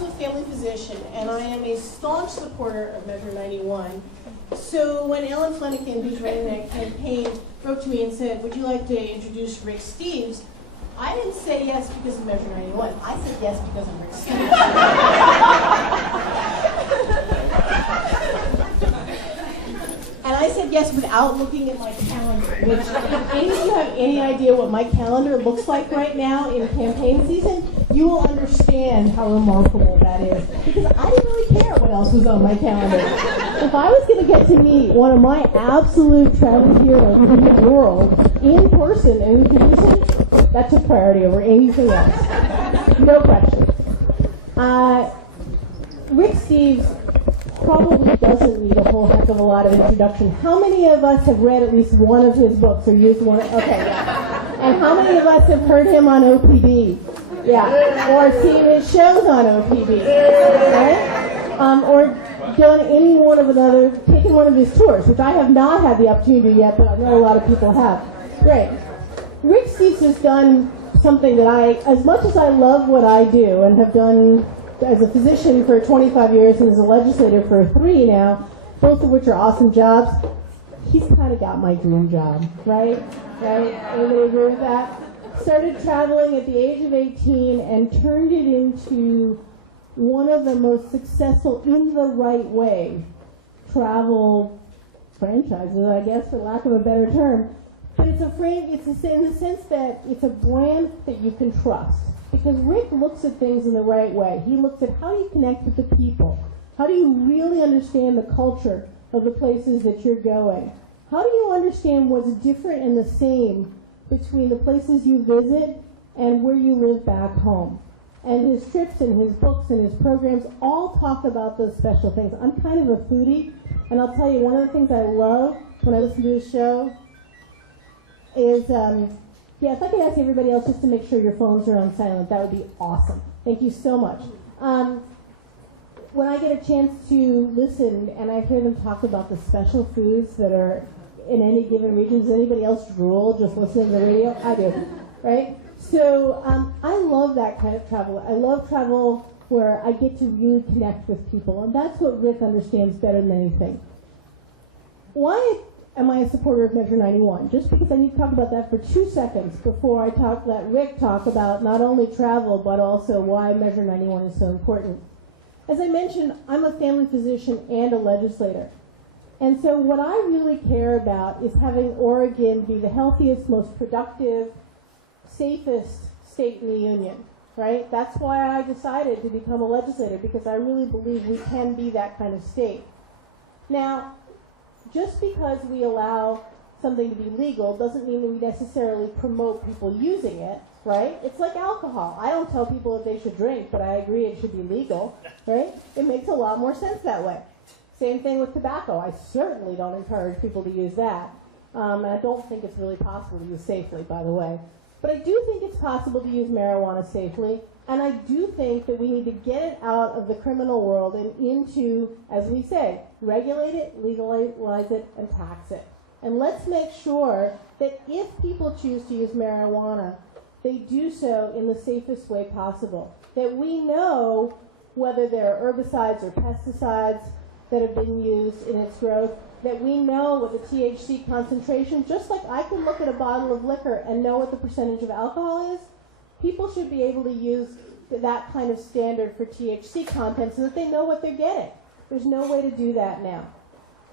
also a family physician, and I am a staunch supporter of Measure 91. So when Ellen Flanagan, who's running that campaign, wrote to me and said, would you like to introduce Rick Steves? I didn't say yes because of Measure 91. I said yes because of Rick Steves. And I said yes without looking at my calendar, which if any of you have any idea what my calendar looks like right now in campaign season, you will understand how remarkable that is. Because I didn't really care what else was on my calendar. If I was going to get to meet one of my absolute travel heroes in the world in person and in person, that took priority over anything else. No question. Rick Steves probably doesn't need a whole heck of a lot of introduction. How many of us have read at least one of his books or used one? Okay, yeah. And how many of us have heard him on OPB? Yeah. Or seen his shows on OPB, right? Or done any one of another, taken one of his tours, which I have not had the opportunity yet, but I know a lot of people have. Great. Rick Steves has done something that as much as I love what I do and have done as a physician for 25 years and as a legislator for 3 now, both of which are awesome jobs, he's kind of got my dream job, right? Right? Anybody agree with that? Started traveling at the age of 18 and turned it into one of the most successful, in the right way, travel franchises, I guess, for lack of a better term. But it's in the sense that it's a brand that you can trust. Because Rick looks at things in the right way. He looks at how do you connect with the people? How do you really understand the culture of the places that you're going? How do you understand what's different and the same between the places you visit and where you live back home? And his trips and his books and his programs all talk about those special things. I'm kind of a foodie, and I'll tell you, one of the things I love when I listen to his show is yeah, if I could ask everybody else just to make sure your phones are on silent, that would be awesome. Thank you so much. When I get a chance to listen and I hear them talk about the special foods that are in any given region, does anybody else drool just listening to the radio? I do, right? So I love that kind of travel. I love travel where I get to really connect with people, and that's what Rick understands better than anything. Why am I a supporter of Measure 91? Just because I need to talk about that for 2 seconds before I let Rick talk about not only travel, but also why Measure 91 is so important. As I mentioned, I'm a family physician and a legislator. And so what I really care about is having Oregon be the healthiest, most productive, safest state in the union, right? That's why I decided to become a legislator, because I really believe we can be that kind of state. Now, just because we allow something to be legal doesn't mean that we necessarily promote people using it, right? It's like alcohol. I don't tell people if they should drink, but I agree it should be legal, right? It makes a lot more sense that way. Same thing with tobacco. I certainly don't encourage people to use that. And I don't think it's really possible to use safely, by the way. But I do think it's possible to use marijuana safely, and I do think that we need to get it out of the criminal world and into, as we say, regulate it, legalize it, and tax it. And let's make sure that if people choose to use marijuana, they do so in the safest way possible. That we know whether there are herbicides or pesticides that have been used in its growth, that we know what the THC concentration, just like I can look at a bottle of liquor and know what the percentage of alcohol is, people should be able to use that kind of standard for THC content so that they know what they're getting. There's no way to do that now.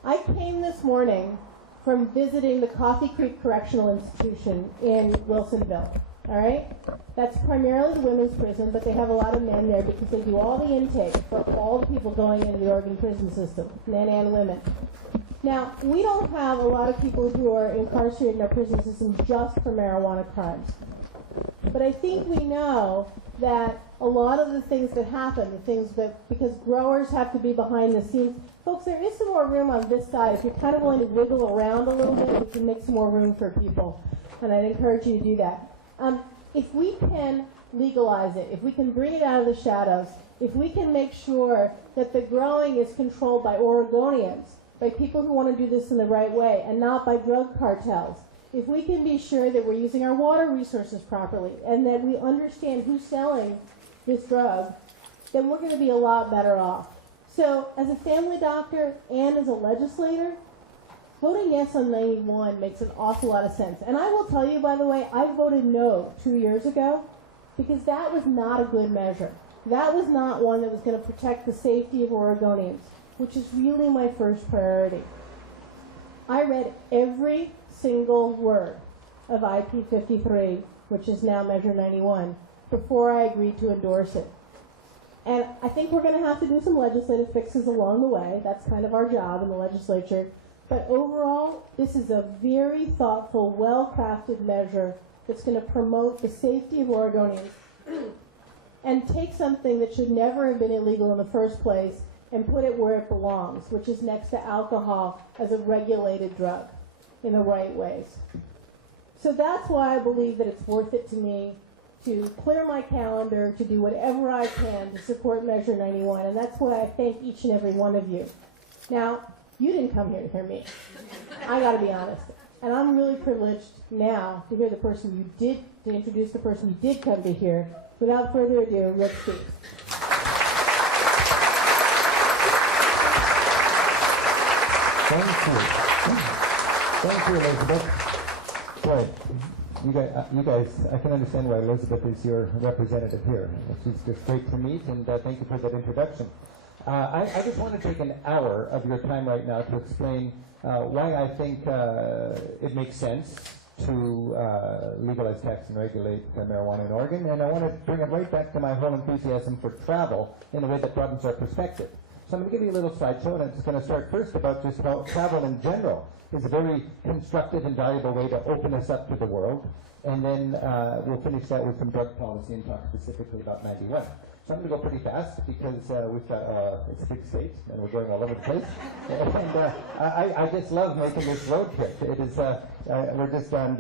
I came this morning from visiting the Coffee Creek Correctional Institution in Wilsonville. All right? That's primarily the women's prison, but they have a lot of men there because they do all the intake for all the people going into the Oregon prison system, men and women. Now, we don't have a lot of people who are incarcerated in our prison system just for marijuana crimes. But I think we know that a lot of the things that happen, the things that, because growers have to be behind the scenes, folks, there is some more room on this side. If you're kind of willing to wiggle around a little bit, we can make some more room for people. And I'd encourage you to do that. If we can legalize it, if we can bring it out of the shadows, if we can make sure that the growing is controlled by Oregonians, by people who want to do this in the right way, and not by drug cartels, if we can be sure that we're using our water resources properly, and that we understand who's selling this drug, then we're going to be a lot better off. So as a family doctor and as a legislator, voting yes on 91 makes an awful lot of sense. And I will tell you, by the way, I voted no 2 years ago because that was not a good measure. That was not one that was going to protect the safety of Oregonians, which is really my first priority. I read every single word of IP 53, which is now Measure 91, before I agreed to endorse it. And I think we're going to have to do some legislative fixes along the way. That's kind of our job in the legislature. But overall, this is a very thoughtful, well-crafted measure that's going to promote the safety of Oregonians and take something that should never have been illegal in the first place and put it where it belongs, which is next to alcohol as a regulated drug in the right ways. So that's why I believe that it's worth it to me to clear my calendar, to do whatever I can to support Measure 91, and that's why I thank each and every one of you. Now, you didn't come here to hear me. I got to be honest. And I'm really privileged now to hear to introduce the person you did come to hear. Without further ado, Rick speaks. Thank you, Elizabeth. Boy, you guys, I can understand why Elizabeth is your representative here. She's just great to meet, and thank you for that introduction. I just want to take an hour of your time right now to explain why I think it makes sense to legalize, tax, and regulate marijuana in Oregon, and I want to bring it right back to my whole enthusiasm for travel in a way that broadens our perspective. So I'm going to give you a little slideshow, and I'm just going to start first about just how travel in general is a very constructive and valuable way to open us up to the world, and then we'll finish that with some drug policy and talk specifically about 91. So I'm going to go pretty fast because we've got, it's a big state and we're going all over the place. And I just love making this road trip. It is, we're just on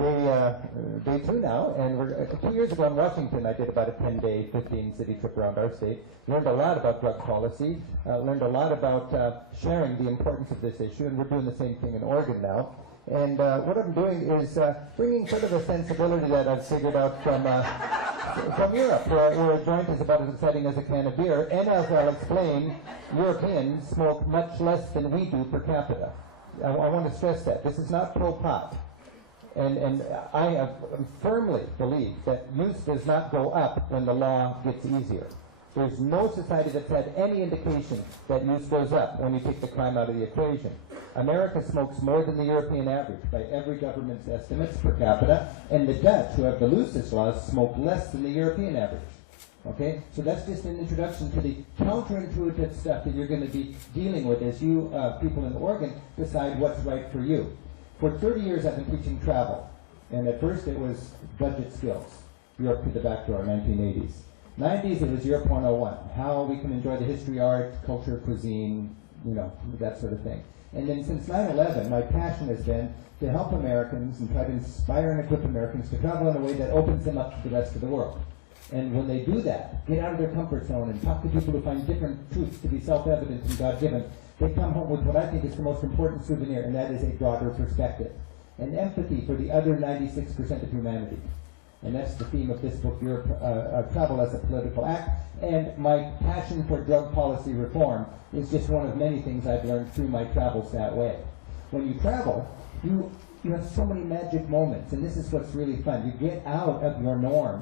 day 2 now, and we're 2 years ago in Washington I did about a 10-day, 15-city trip around our state. Learned a lot about drug policy, learned a lot about sharing the importance of this issue, and we're doing the same thing in Oregon now. And what I'm doing is bringing sort of a sensibility that I've figured out from Europe, where a joint is about as exciting as a can of beer, and as I'll explain, Europeans smoke much less than we do per capita. I want to stress that. This is not pro-pot. And I have firmly believe that use does not go up when the law gets easier. There's no society that's had any indication that use goes up when you take the crime out of the equation. America smokes more than the European average by every government's estimates per capita, and the Dutch, who have the loosest laws, smoke less than the European average. Okay? So that's just an introduction to the counterintuitive stuff that you're going to be dealing with as you people in Oregon decide what's right for you. For 30 years I've been teaching travel, and at first it was budget skills, Europe to the back door, 1980s. 90s, it was Europe 101, how we can enjoy the history, art, culture, cuisine, you know, that sort of thing. And then since 9/11, my passion has been to help Americans and try to inspire and equip Americans to travel in a way that opens them up to the rest of the world. And when they do that, get out of their comfort zone and talk to people who find different truths to be self-evident and God-given, they come home with what I think is the most important souvenir, and that is a broader perspective. And empathy for the other 96% of humanity. And that's the theme of this book, Europe, Travel as a Political Act. And my passion for drug policy reform is just one of many things I've learned through my travels that way. When you travel, you have so many magic moments, and this is what's really fun. You get out of your norm.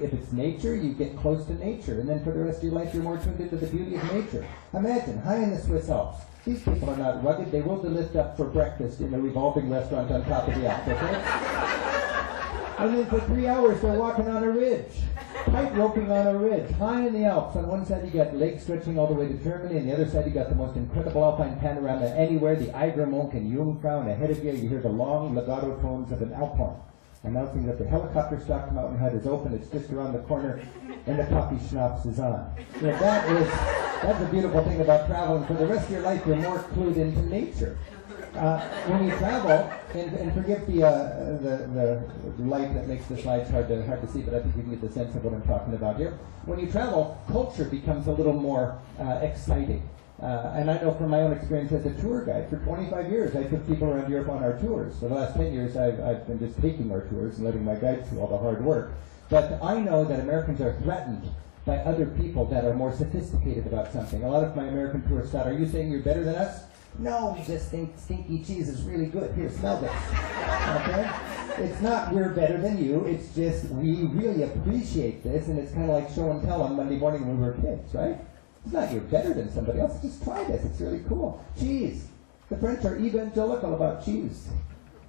If it's nature, you get close to nature, and then for the rest of your life, you're more tuned into the beauty of nature. Imagine, high in the Swiss Alps. These people are not rugged. They roll the lift up for breakfast in a revolving restaurant on top of the Alps, okay? And then for 3 hours, they're walking on a ridge, tight roping on a ridge, high in the Alps. On one side, you got lakes stretching all the way to Germany, and the other side, you got the most incredible alpine panorama anywhere, the Eigermonk and Jungfrau, and ahead of you, you hear the long legato tones of an Alphorn, announcing that the helicopter-stocked mountain hut is open, it's just around the corner, and the coffee schnapps is on. You know, that's a beautiful thing about travel, and for the rest of your life, you're more clued into nature. When you travel, and forgive the light that makes the slides hard to see, but I think you can get the sense of what I'm talking about here. When you travel, culture becomes a little more exciting. And I know from my own experience as a tour guide, for 25 years I took people around Europe on our tours. For the last 10 years I've been just taking our tours and letting my guides do all the hard work. But I know that Americans are threatened by other people that are more sophisticated about something. A lot of my American tourists thought, are you saying you're better than us? No, we just think stinky cheese is really good. Here, smell this. Okay? It's not we're better than you. It's just we really appreciate this, and it's kind of like show and tell on Monday morning when we were kids, right? It's not you're better than somebody else. Just try this. It's really cool. Cheese. The French are evangelical about cheese.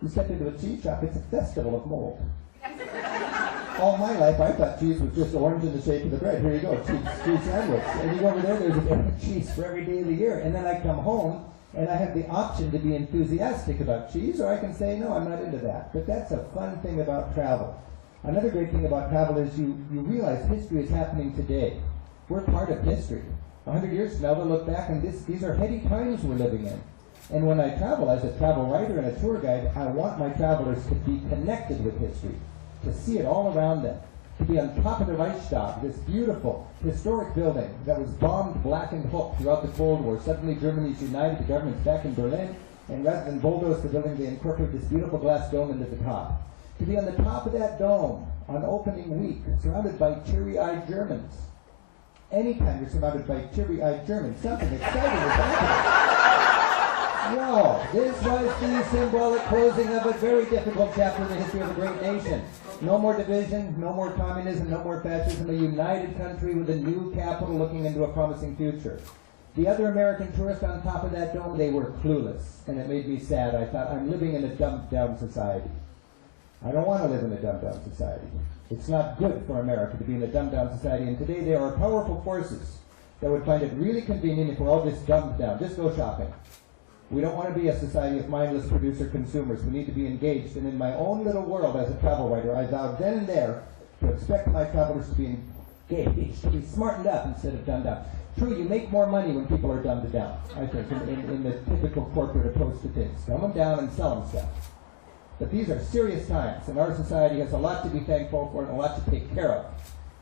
You step into a cheese shop, it's a festival of mold. All my life, I thought cheese was just orange in the shape of the bread. Here you go, cheese sandwich. And you go over there, there's a different cheese for every day of the year. And then I come home, and I have the option to be enthusiastic about cheese, or I can say, no, I'm not into that. But that's a fun thing about travel. Another great thing about travel is you realize history is happening today. We're part of history. 100 years from now, we'll look back, and these are heady times we're living in. And when I travel as a travel writer and a tour guide, I want my travelers to be connected with history, to see it all around them, to be on top of the Reichstag, this beautiful historic building that was bombed black and hooked throughout the Cold War. Suddenly Germany's united, the government's back in Berlin, and rather than bulldoze the building, they incorporate this beautiful glass dome into the top. To be on the top of that dome on opening week, surrounded by teary-eyed Germans. Anytime you're surrounded by teary-eyed Germans, something exciting is happening. No, this was the symbolic closing of a very difficult chapter in the history of a great nation. No more division, no more communism, no more fascism, a united country with a new capital looking into a promising future. The other American tourists on top of that dome, they were clueless, and it made me sad. I thought, I'm living in a dumbed-down society. I don't want to live in a dumbed-down society. It's not good for America to be in a dumbed-down society, and today there are powerful forces that would find it really convenient if we're all just dumbed down. Just go shopping. We don't want to be a society of mindless producer consumers. We need to be engaged. And in my own little world as a travel writer, I vowed then and there to expect my travelers to be engaged, to be smartened up instead of dumbed down. True, you make more money when people are dumbed down, I think, in the typical corporate approach to things. Dumb them down and sell them stuff. But these are serious times, and our society has a lot to be thankful for and a lot to take care of.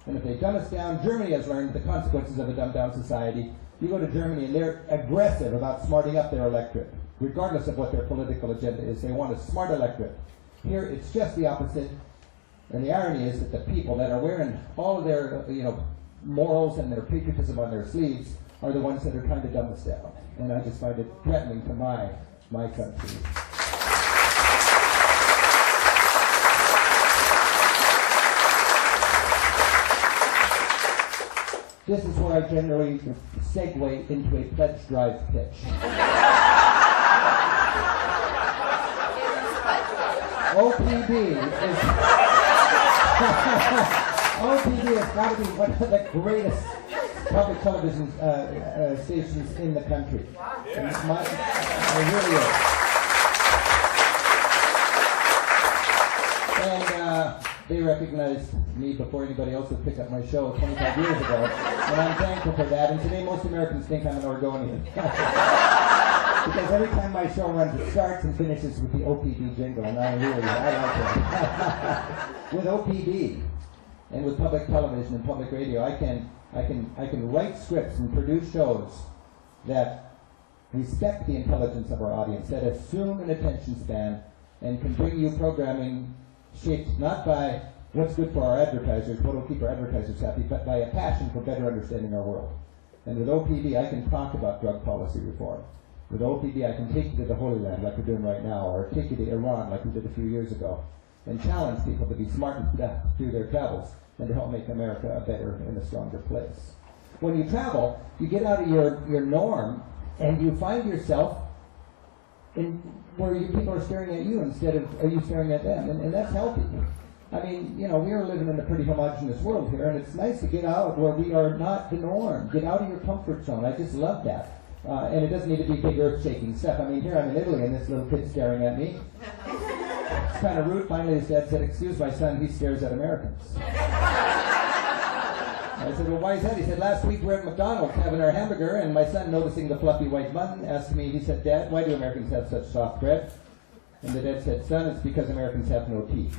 And if they dumb us down, Germany has learned the consequences of a dumbed-down society. You go to Germany, and they're aggressive about smarting up their electorate, regardless of what their political agenda is. They want a smart electorate. Here, it's just the opposite. And the irony is that the people that are wearing all of their, morals and their patriotism on their sleeves are the ones that are trying to dumb us down. And I just find it threatening to my country. This is where I generally segue into a pledge drive pitch. OPB has got to be one of the greatest public television stations in the country. It really is. And they recognized me before anybody else would pick up my show 25 years ago, and I'm thankful for that. And today most Americans think I'm an Oregonian. Because every time my show runs, it starts and finishes with the OPB jingle, and I like it. With OPB and with public television and public radio, I can write scripts and produce shows that respect the intelligence of our audience, that assume an attention span, and can bring you programming shaped not by what's good for our advertisers, what will keep our advertisers happy, but by a passion for better understanding our world. And with OPB, I can talk about drug policy reform. With OPB, I can take you to the Holy Land like we're doing right now, or take you to Iran like we did a few years ago, and challenge people to be smart enough through their travels and to help make America a better and a stronger place. When you travel, you get out of your norm, and you find yourself in where people are staring at you instead of are you staring at them, and that's healthy. I mean, we are living in a pretty homogenous world here, and it's nice to get out where we are not the norm. Get out of your comfort zone. I just love that. And it doesn't need to be big earth-shaking stuff. I mean, here I'm in Italy, and this little kid's staring at me. It's kind of rude. Finally, his dad said, "Excuse my son, he stares at Americans." I said, "Well, why is that?" He said, "Last week we were at McDonald's having our hamburger, and my son, noticing the fluffy white bun, asked me, he said, 'Dad, why do Americans have such soft bread?' And the dad said, 'Son, it's because Americans have no teeth.'"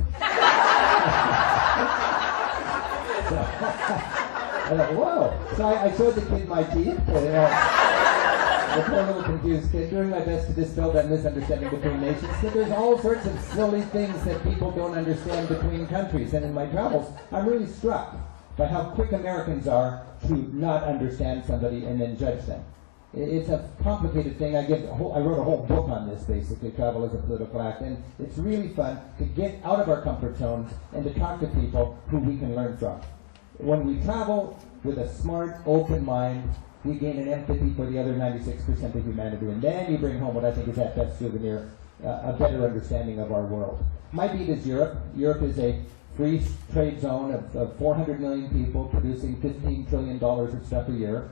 So, I thought, whoa. So I showed the kid my teeth. The poor little confused kid, doing my best to dispel that misunderstanding between nations. But there's all sorts of silly things that people don't understand between countries. And in my travels, I'm really struck by how quick Americans are to not understand somebody and then judge them. It's a complicated thing. I wrote a whole book on this, basically, Travel as a Political Act, and it's really fun to get out of our comfort zones and to talk to people who we can learn from. When we travel with a smart, open mind, we gain an empathy for the other 96% of humanity, and then you bring home what I think is that best souvenir, a better understanding of our world. My beat is Europe. Europe is a free trade zone of 400 million people producing $15 trillion of stuff a year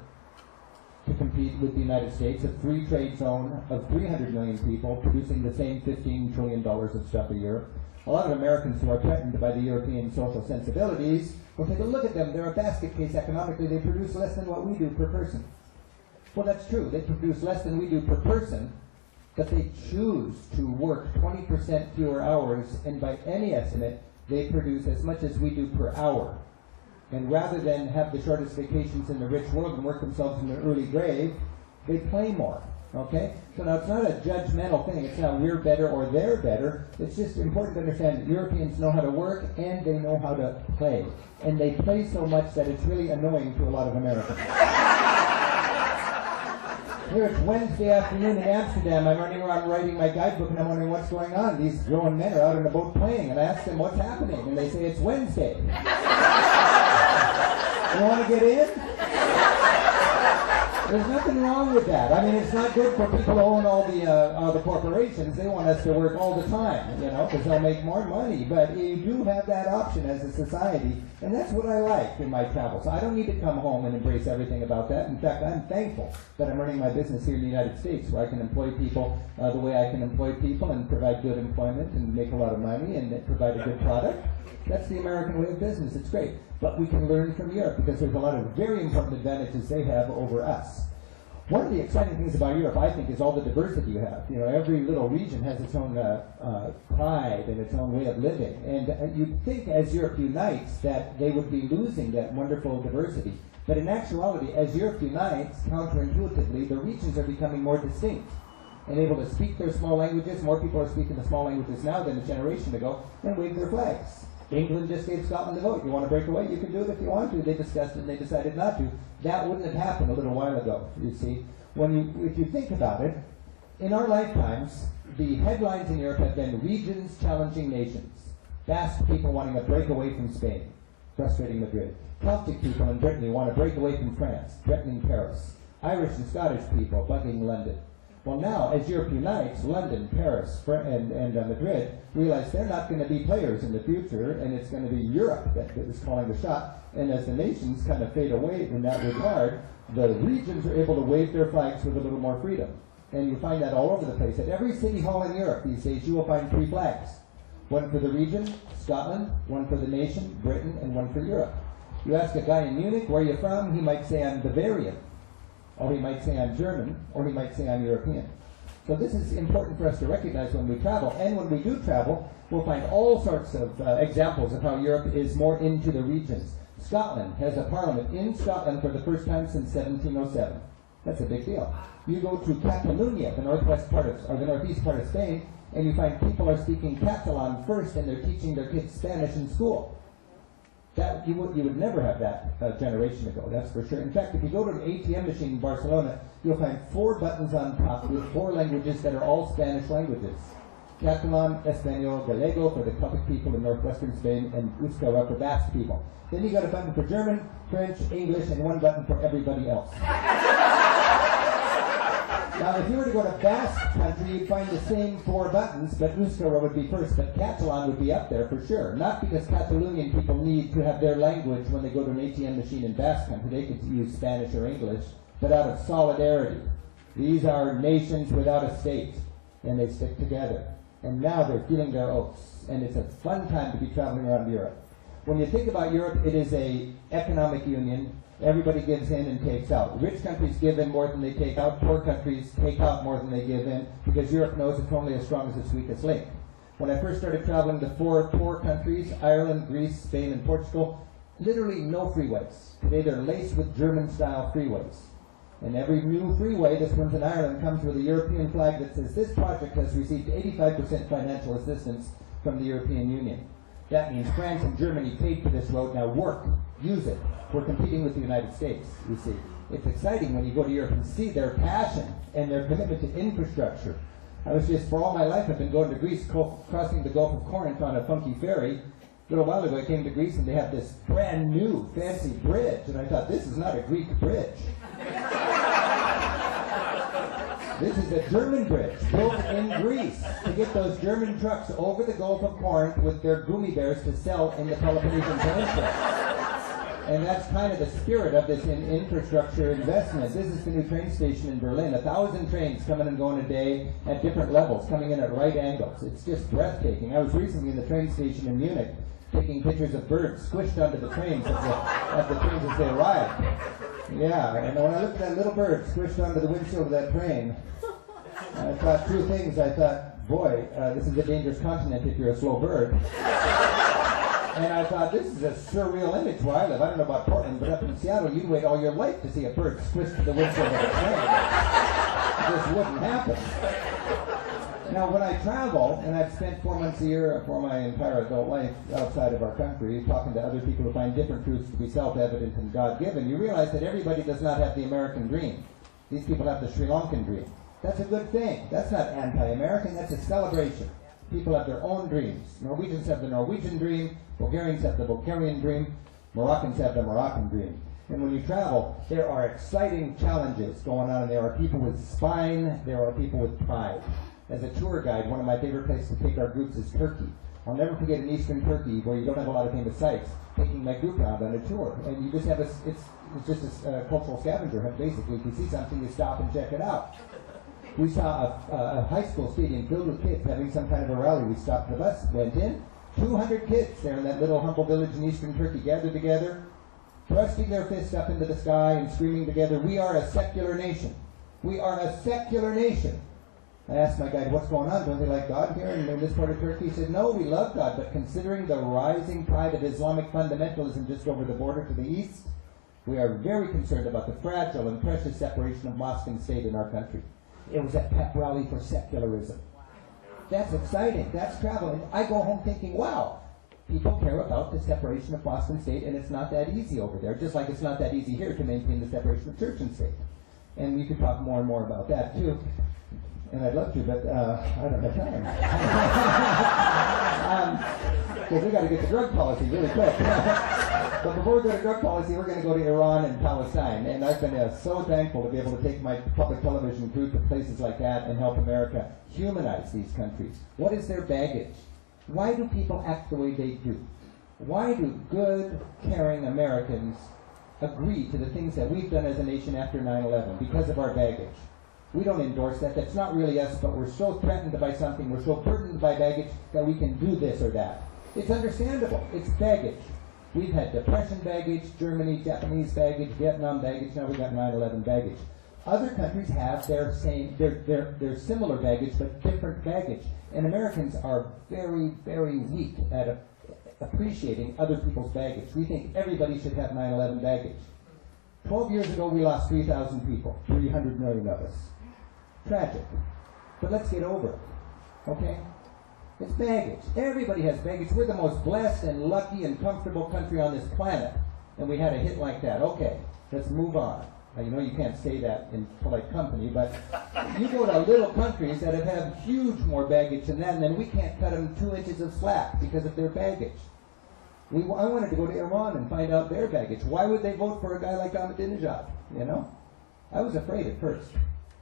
to compete with the United States, a free trade zone of 300 million people producing the same $15 trillion of stuff a year. A lot of Americans who are threatened by the European social sensibilities will take a look at them. They're a basket case economically. They produce less than what we do per person. Well, that's true. They produce less than we do per person, but they choose to work 20% fewer hours, and by any estimate, they produce as much as we do per hour. And rather than have the shortest vacations in the rich world and work themselves in an early grave, they play more. Okay? So now it's not a judgmental thing. It's not we're better or they're better. It's just important to understand that Europeans know how to work and they know how to play. And they play so much that it's really annoying to a lot of Americans. Here it's Wednesday afternoon in Amsterdam. I'm running around writing my guidebook and I'm wondering what's going on. These grown men are out on a boat playing, and I ask them what's happening, and they say it's Wednesday. You want to get in? There's nothing wrong with that. I mean, it's not good for people who own all the corporations. They want us to work all the time, you know, because they'll make more money. But you do have that option as a society, and that's what I like in my travels. I don't need to come home and embrace everything about that. In fact, I'm thankful that I'm running my business here in the United States, where I can employ people the way I can employ people and provide good employment and make a lot of money and provide a good product. That's the American way of business. It's great. But we can learn from Europe because there's a lot of very important advantages they have over us. One of the exciting things about Europe, I think, is all the diversity you have. You know, every little region has its own pride and its own way of living. And you'd think as Europe unites that they would be losing that wonderful diversity. But in actuality, as Europe unites, counterintuitively, the regions are becoming more distinct and able to speak their small languages. More people are speaking the small languages now than a generation ago, and wave their flags. England just gave Scotland the vote. You want to break away? You can do it if you want to. They discussed it and they decided not to. That wouldn't have happened a little while ago, you see. If you think about it, in our lifetimes, the headlines in Europe have been regions challenging nations. Basque people wanting to break away from Spain, frustrating Madrid. Celtic people in Brittany want to break away from France, threatening Paris. Irish and Scottish people bugging London. Well, now, as Europe unites, London, Paris, and Madrid realize they're not going to be players in the future, and it's going to be Europe that is calling the shot. And as the nations kind of fade away in that regard, the regions are able to wave their flags with a little more freedom. And you find that all over the place. At every city hall in Europe these days, you will find 3 flags. One for the region, Scotland, one for the nation, Britain, and one for Europe. You ask a guy in Munich, where are you from? He might say, I'm Bavarian. Or he might say I'm German, or he might say I'm European. So this is important for us to recognize when we travel. And when we do travel, we'll find all sorts of examples of how Europe is more into the regions. Scotland has a parliament in Scotland for the first time since 1707. That's a big deal. You go to Catalonia, the northeast part of Spain, and you find people are speaking Catalan first, and they're teaching their kids Spanish in school. That you would never have that a generation ago, that's for sure. In fact, if you go to an ATM machine in Barcelona, you'll find 4 buttons on top with 4 languages that are all Spanish languages. Catalan, Espanol, Gallego for the Celtic people in northwestern Spain, and Euskara for Basque people. Then you got a button for German, French, English, and 1 button for everybody else. Now, if you were to go to Basque country, you'd find the same 4 buttons, but Euskara would be first, but Catalan would be up there for sure. Not because Catalonian people need to have their language when they go to an ATM machine in Basque country. They could use Spanish or English, but out of solidarity. These are nations without a state, and they stick together. And now they're feeling their oaths, and it's a fun time to be traveling around Europe. When you think about Europe, it is an economic union. Everybody gives in and takes out. Rich countries give in more than they take out. Poor countries take out more than they give in, because Europe knows it's only as strong as its weakest link. When I first started traveling to 4 poor countries, Ireland, Greece, Spain, and Portugal, literally no freeways. Today they're laced with German-style freeways. And every new freeway, this one's in Ireland, comes with a European flag that says this project has received 85% financial assistance from the European Union. That means France and Germany paid for this road. Now work, use it. We're competing with the United States, you see. It's exciting when you go to Europe and see their passion and their commitment to infrastructure. I was just, for all my life, I've been going to Greece, crossing the Gulf of Corinth on a funky ferry. A little while ago, I came to Greece, and they have this brand new, fancy bridge. And I thought, this is not a Greek bridge. This is a German bridge built in Greece to get those German trucks over the Gulf of Corinth with their gummy bears to sell in the Peloponnesian Peninsula. And that's kind of the spirit of this infrastructure investment. This is the new train station in Berlin. 1,000 trains coming and going a day at different levels, coming in at right angles. It's just breathtaking. I was recently in the train station in Munich taking pictures of birds squished onto the trains of the trains as they arrived. Yeah, and when I looked at that little bird squished onto the windshield of that train, I thought two things. I thought, boy, this is a dangerous continent if you're a slow bird. And I thought, this is a surreal image where I live. I don't know about Portland, but up in Seattle, you'd wait all your life to see a bird squished to the windshield of a train. This wouldn't happen. Now, when I travel, and I've spent 4 months a year for my entire adult life outside of our country, talking to other people who find different truths to be self-evident and God-given, you realize that everybody does not have the American dream. These people have the Sri Lankan dream. That's a good thing. That's not anti-American. That's a celebration. People have their own dreams. Norwegians have the Norwegian dream. Bulgarians have the Bulgarian dream. Moroccans have the Moroccan dream. And when you travel, there are exciting challenges going on, and there are people with spine. There are people with pride. As a tour guide, one of my favorite places to take our groups is Turkey. I'll never forget in Eastern Turkey, where you don't have a lot of famous sites, taking my group around on a tour. And you just have it's just a cultural scavenger hunt, basically. If you see something, you stop and check it out. We saw a high school stadium filled with kids having some kind of a rally. We stopped the bus, went in. 200 kids there in that little humble village in Eastern Turkey gathered together, thrusting their fists up into the sky and screaming together, "We are a secular nation. We are a secular nation." I asked my guide, "What's going on? Don't they like God here in this part of Turkey?" He said, "No, we love God, but considering the rising tide of Islamic fundamentalism just over the border to the east, we are very concerned about the fragile and precious separation of mosque and state in our country." It was a pep rally for secularism. That's exciting. That's travel. And I go home thinking, wow, people care about the separation of mosque and state, and it's not that easy over there, just like it's not that easy here to maintain the separation of church and state. And we could talk more and more about that, too. And I'd love to, but I don't have time. Because we got to get to drug policy really quick. But before we go to drug policy, we're going to go to Iran and Palestine. And I've been so thankful to be able to take my public television crew to places like that and help America humanize these countries. What is their baggage? Why do people act the way they do? Why do good, caring Americans agree to the things that we've done as a nation after 9/11? Because of our baggage. We don't endorse that. That's not really us, but we're so threatened by something, we're so burdened by baggage that we can do this or that. It's understandable. It's baggage. We've had Depression baggage, Germany, Japanese baggage, Vietnam baggage, now we've got 9/11 baggage. Other countries have their similar baggage, but different baggage. And Americans are very, very weak at appreciating other people's baggage. We think everybody should have 9/11 baggage. 12 years ago, we lost 3,000 people, 300 million of us. Tragic. But let's get over it, okay? It's baggage. Everybody has baggage. We're the most blessed and lucky and comfortable country on this planet, and we had a hit like that. Okay, let's move on. Now, you know you can't say that in polite company, but you go to little countries that have had huge more baggage than that, and then we can't cut them 2 inches of slack because of their baggage. I wanted to go to Iran and find out their baggage. Why would they vote for a guy like Ahmadinejad, you know? I was afraid at first.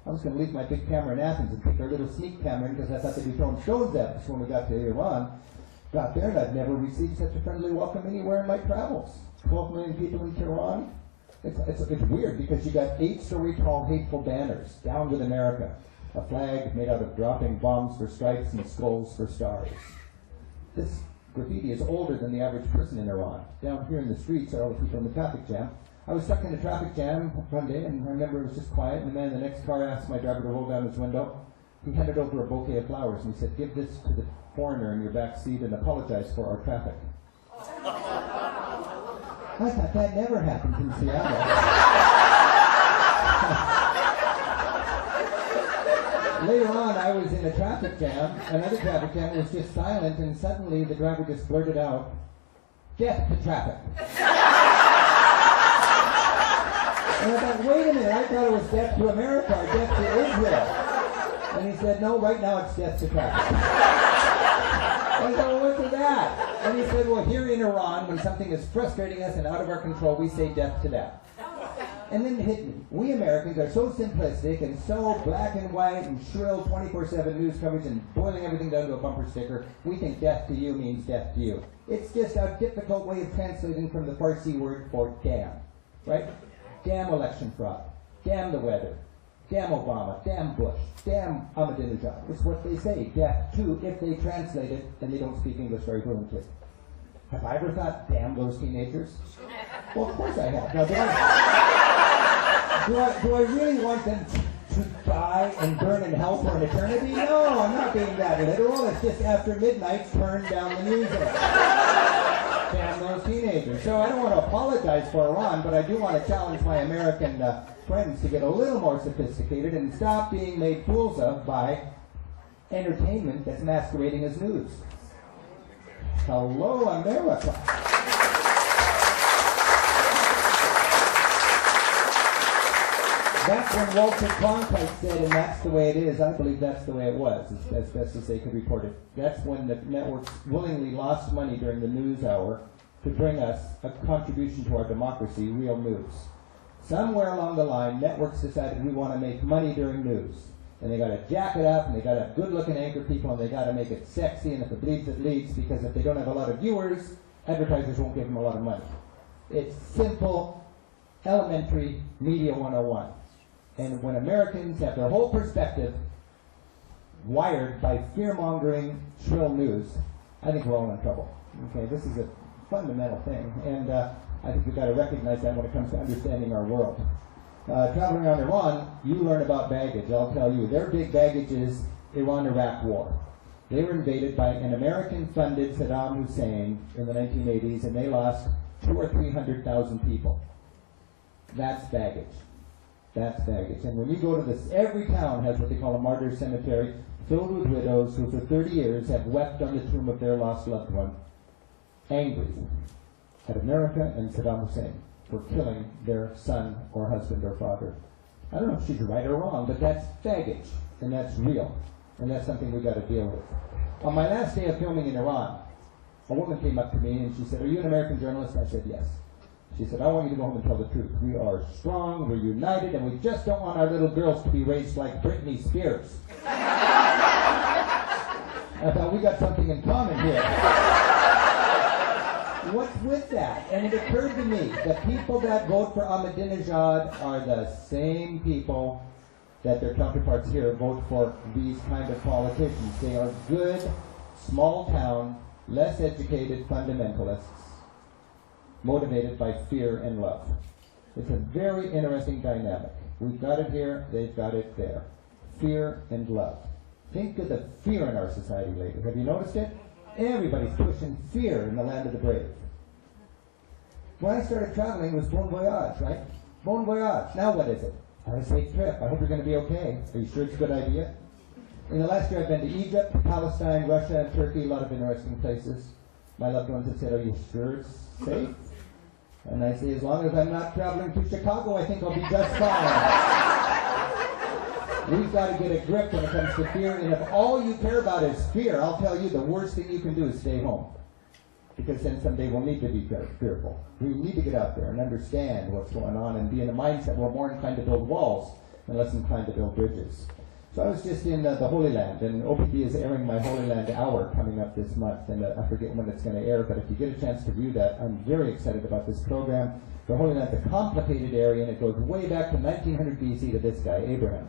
I was going to leave my big camera in Athens and take their little sneak camera in because I thought they'd be throwing stones at us when we got to Iran. Got there, and I've never received such a friendly welcome anywhere in my travels. 12 million people in Tehran. It's weird because you got 8-story tall hateful banners, "Down with America," a flag made out of dropping bombs for stripes and skulls for stars. This graffiti is older than the average person in Iran. Down here in the streets are all the people in the traffic jam. I was stuck in a traffic jam one day, and I remember it was just quiet, and the man in the next car asked my driver to roll down his window. He handed over a bouquet of flowers, and he said, "Give this to the foreigner in your back seat and apologize for our traffic." I thought that never happened in Seattle. Later on, I was in a traffic jam, another traffic jam, it was just silent, and suddenly the driver just blurted out, "Death to traffic." And I thought, wait a minute, I thought it was death to America, or death to Israel. And he said, no, right now it's death to traffic. I said, well, what's that? And he said, well, here in Iran, when something is frustrating us and out of our control, we say death to that. And then it hit me. We Americans are so simplistic and so black and white and shrill 24/7 news coverage and boiling everything down to a bumper sticker. We think death to you means death to you. It's just a difficult way of translating from the Farsi word for damn, right? Damn election fraud. Damn the weather. Damn Obama. Damn Bush. Damn Ahmadinejad. It's what they say. Death to, if they translate it, and they don't speak English very fluently. Have I ever thought, damn those teenagers? Well, of course I have. Now, do I really want them to die and burn in hell for an eternity? No, I'm not being that literal. It's just after midnight, turn down the music. Damn those teenagers. So I don't want to apologize for Iran, but I do want to challenge my American friends to get a little more sophisticated and stop being made fools of by entertainment that's masquerading as news. Hello, America. That's when Walter Cronkite said, and that's the way it is. I believe that's the way it was, as best as they could report it. That's when the networks willingly lost money during the news hour to bring us a contribution to our democracy, real news. Somewhere along the line, networks decided we want to make money during news. And they got to jack it up, and they got to have good-looking anchor people, and they got to make it sexy, and if it bleeds, it leads, because if they don't have a lot of viewers, advertisers won't give them a lot of money. It's simple, elementary media 101. And when Americans have their whole perspective wired by fear-mongering, shrill news, I think we're all in trouble. Okay, this is a fundamental thing, and I think we've got to recognize that when it comes to understanding our world. Traveling around Iran, you learn about baggage. I'll tell you, their big baggage is Iran-Iraq war. They were invaded by an American-funded Saddam Hussein in the 1980s, and they lost 200,000 or 300,000 people. That's baggage. That's baggage. And when you go to this, every town has what they call a martyr cemetery, filled with widows who for 30 years have wept on the tomb of their lost loved one, angry at America and Saddam Hussein for killing their son or husband or father. I don't know if she's right or wrong, but that's baggage, and that's real, and that's something we've got to deal with. On my last day of filming in Iran, a woman came up to me and she said, "Are you an American journalist?" I said, "Yes." She said, "I want you to go home and tell the truth. We are strong, we're united, and we just don't want our little girls to be raised like Britney Spears." I thought, we got something in common here. What's with that? And it occurred to me that people that vote for Ahmadinejad are the same people that their counterparts here vote for these kind of politicians. They are good, small town, less educated fundamentalists, motivated by fear and love. It's a very interesting dynamic. We've got it here, they've got it there. Fear and love. Think of the fear in our society lately. Have you noticed it? Everybody's pushing fear in the land of the brave. When I started traveling, it was bon voyage, right? Bon voyage. Now what is it? Have a safe trip. I hope you're going to be okay. Are you sure it's a good idea? In the last year, I've been to Egypt, Palestine, Russia, and Turkey, a lot of interesting places. My loved ones have said, "Are you sure it's safe?" And I say, as long as I'm not traveling to Chicago, I think I'll be just fine. We've got to get a grip when it comes to fear, and if all you care about is fear, I'll tell you the worst thing you can do is stay home. Because then someday we'll need to be fearful. We need to get out there and understand what's going on and be in a mindset we're more inclined to build walls and less inclined to build bridges. So I was just in the Holy Land, and OPD is airing my Holy Land Hour coming up this month, and I forget when it's going to air, but if you get a chance to view that, I'm very excited about this program. The Holy Land's a complicated area, and it goes way back to 1900 BC to this guy, Abraham.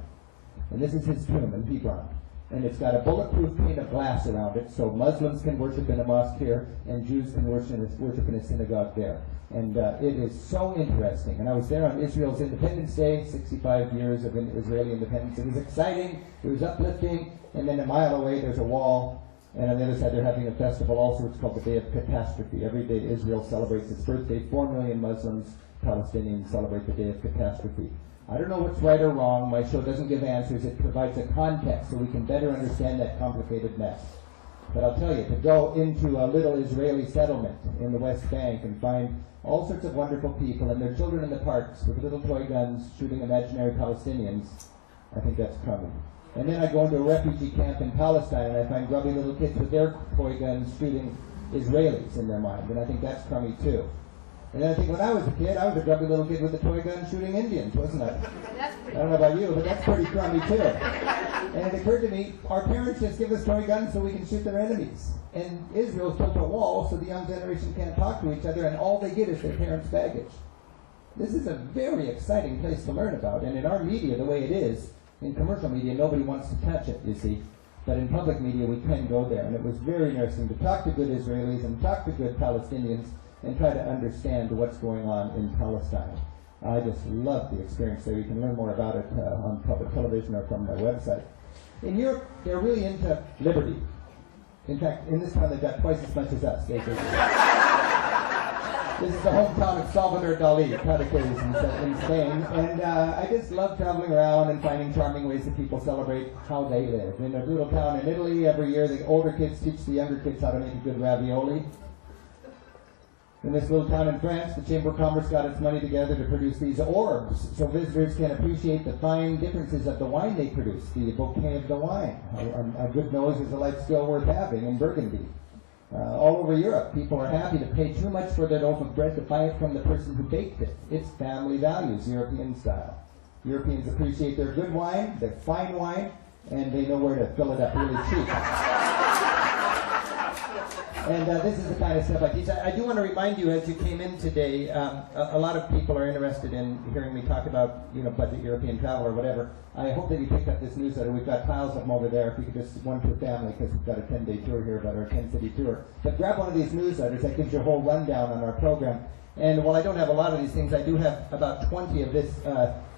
And this is his tomb in Beaverton. And it's got a bulletproof pane of glass around it, so Muslims can worship in a mosque here, and Jews can worship in a synagogue there. And it is so interesting. And I was there on Israel's Independence Day, 65 years of Israeli independence. It was exciting, it was uplifting, and then a mile away there's a wall, and on the other side they're having a festival also. It's called the Day of Catastrophe. Every day Israel celebrates its birthday. 4 million Muslims, Palestinians celebrate the Day of Catastrophe. I don't know what's right or wrong. My show doesn't give answers. It provides a context so we can better understand that complicated mess. But I'll tell you, to go into a little Israeli settlement in the West Bank and find all sorts of wonderful people and their children in the parks with little toy guns shooting imaginary Palestinians, I think that's crummy. And then I go into a refugee camp in Palestine and I find grubby little kids with their toy guns shooting Israelis in their mind, and I think that's crummy too. And then I think when I was a kid, I was a grubby little kid with a toy gun shooting Indians, wasn't I? I don't know about you, but that's pretty crummy too. And it occurred to me, our parents just give us toy guns so we can shoot their enemies. And Israel's built a wall so the young generation can't talk to each other, and all they get is their parents' baggage. This is a very exciting place to learn about, and in our media, the way it is, in commercial media, nobody wants to touch it, you see. But in public media, we can go there. And it was very interesting to talk to good Israelis and talk to good Palestinians and try to understand what's going on in Palestine. I just love the experience there. You can learn more about it on public television or from their website. In Europe, they're really into liberty. In fact, in this town, they've got twice as much as us. This is the hometown of Salvador Dali, Cadaqués in Spain. And I just love traveling around and finding charming ways that people celebrate how they live. In a little town in Italy, every year the older kids teach the younger kids how to make a good ravioli. In this little town in France, the Chamber of Commerce got its money together to produce these orbs so visitors can appreciate the fine differences of the wine they produce, the bouquet of the wine. A good nose is a life skill worth having in Burgundy. All over Europe, people are happy to pay too much for their loaf of bread to buy it from the person who baked it. It's family values, European style. Europeans appreciate their good wine, their fine wine, and they know where to fill it up really cheap. And this is the kind of stuff I teach. I do want to remind you, as you came in today, a lot of people are interested in hearing me talk about, budget European travel or whatever. I hope that you picked up this newsletter. We've got piles of them over there. If you could just one to a family, because we've got a 10-day tour here about our 10-city tour. But grab one of these newsletters that gives you a whole rundown on our program. And while I don't have a lot of these things, I do have about 20 of this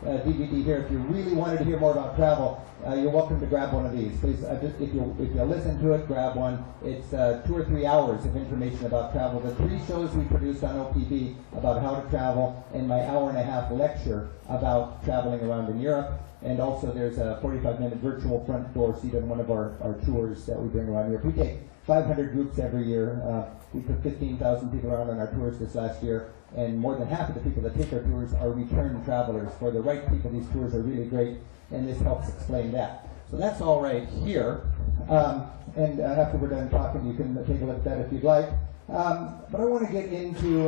DVD here. If you really wanted to hear more about travel, you're welcome to grab one of these. Please, if you listen to it, grab one. It's 2 or 3 hours of information about travel. The 3 shows we produced on OPB about how to travel, and my hour-and-a-half lecture about traveling around in Europe. And also there's a 45-minute virtual front door seat on one of our tours that we bring around Europe. We take 500 groups every year. We put 15,000 people around on our tours this last year, and more than half of the people that take our tours are return travelers. For the right people, these tours are really great, and this helps explain that. So that's all right here. And after we're done talking, you can take a look at that if you'd like. But I want to get into,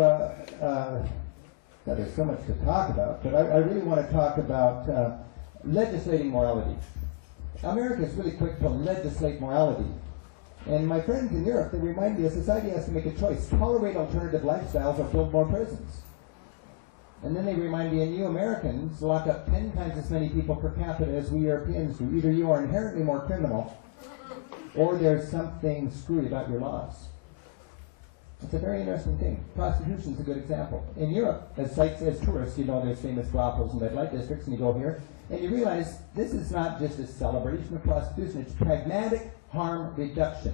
there's so much to talk about, but I really want to talk about legislating morality. America is really quick to legislate morality. And my friends in Europe, they remind me that society has to make a choice: tolerate alternative lifestyles or build more prisons. And then they remind me, and you Americans lock up 10 times as many people per capita as we Europeans do. Either you are inherently more criminal, or there's something screwy about your laws. It's a very interesting thing. Prostitution is a good example. In Europe, as tourists, there's famous brothels and red light districts, and you go here, and you realize this is not just a celebration of prostitution, it's pragmatic harm reduction.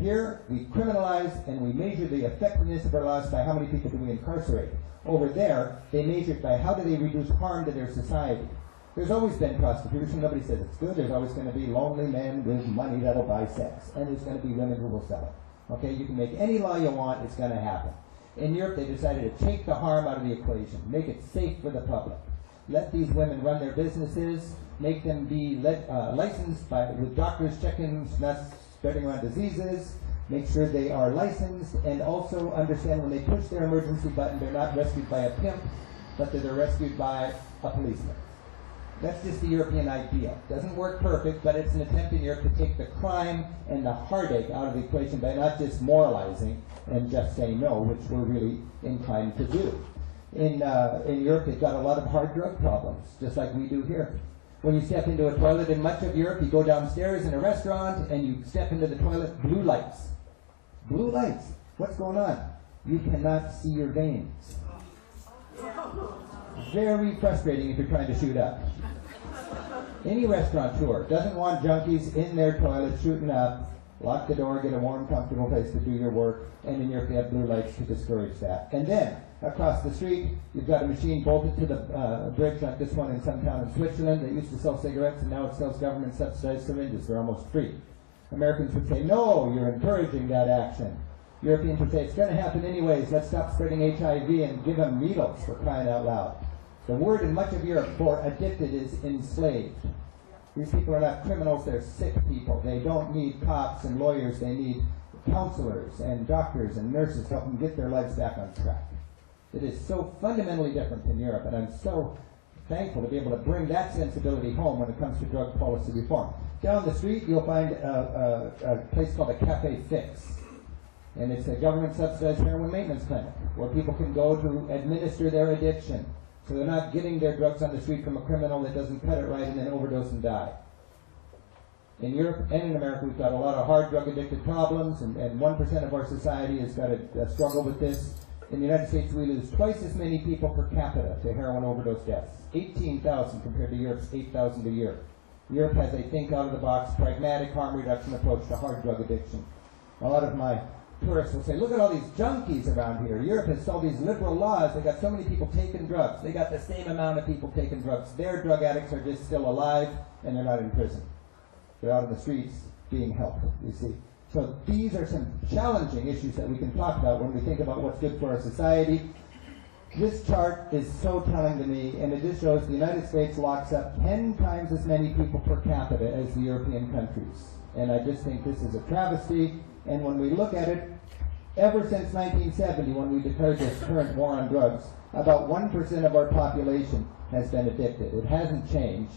Here, we criminalize and we measure the effectiveness of our laws by how many people do we incarcerate. Over there, they measure it by how do they reduce harm to their society. There's always been prostitution. Nobody says it's good. There's always going to be lonely men with money that'll buy sex. And there's going to be women who will sell it. Okay, you can make any law you want, it's going to happen. In Europe, they decided to take the harm out of the equation, make it safe for the public. Let these women run their businesses, make them be licensed with doctors checking, not spreading around diseases, make sure they are licensed, and also understand when they push their emergency button, they're not rescued by a pimp, but that they're rescued by a policeman. That's just the European idea. Doesn't work perfect, but it's an attempt in Europe to take the crime and the heartache out of the equation by not just moralizing and just saying no, which we're really inclined to do. In Europe, they've got a lot of hard drug problems, just like we do here. When you step into a toilet in much of Europe, you go downstairs in a restaurant and you step into the toilet, blue lights. Blue lights. What's going on? You cannot see your veins. Very frustrating if you're trying to shoot up. Any restaurateur doesn't want junkies in their toilet shooting up. Lock the door, get a warm, comfortable place to do your work, and in Europe they have blue lights to discourage that. And then, Across the street, you've got a machine bolted to the bridge like this one in some town in Switzerland that used to sell cigarettes, and now it sells government-subsidized syringes. They're almost free. Americans would say, no, you're encouraging that action. Europeans would say, it's going to happen anyways. Let's stop spreading HIV and give them needles, for crying out loud. The word in much of Europe for addicted is enslaved. These people are not criminals, they're sick people. They don't need cops and lawyers, they need counselors and doctors and nurses to help them get their lives back on track. It is so fundamentally different in Europe, and I'm so thankful to be able to bring that sensibility home when it comes to drug policy reform. Down the street, you'll find a place called a Cafe Fix, and it's a government-subsidized heroin maintenance clinic where people can go to administer their addiction, so they're not getting their drugs on the street from a criminal that doesn't cut it right and then overdose and die. In Europe and in America, we've got a lot of hard drug-addicted problems, and 1% of our society has got a struggle with this. In the United States, we lose twice as many people per capita to heroin overdose deaths, 18,000 compared to Europe's 8,000 a year. Europe has a think-out-of-the-box, pragmatic harm reduction approach to hard drug addiction. A lot of my tourists will say, look at all these junkies around here. Europe has all these liberal laws. They got so many people taking drugs. They got the same amount of people taking drugs. Their drug addicts are just still alive, and they're not in prison. They're out in the streets being helped, you see. So these are some challenging issues that we can talk about when we think about what's good for our society. This chart is so telling to me, and it just shows the United States locks up 10 times as many people per capita as the European countries. And I just think this is a travesty. And when we look at it, ever since 1970, when we declared this current war on drugs, about 1% of our population has been addicted. It hasn't changed.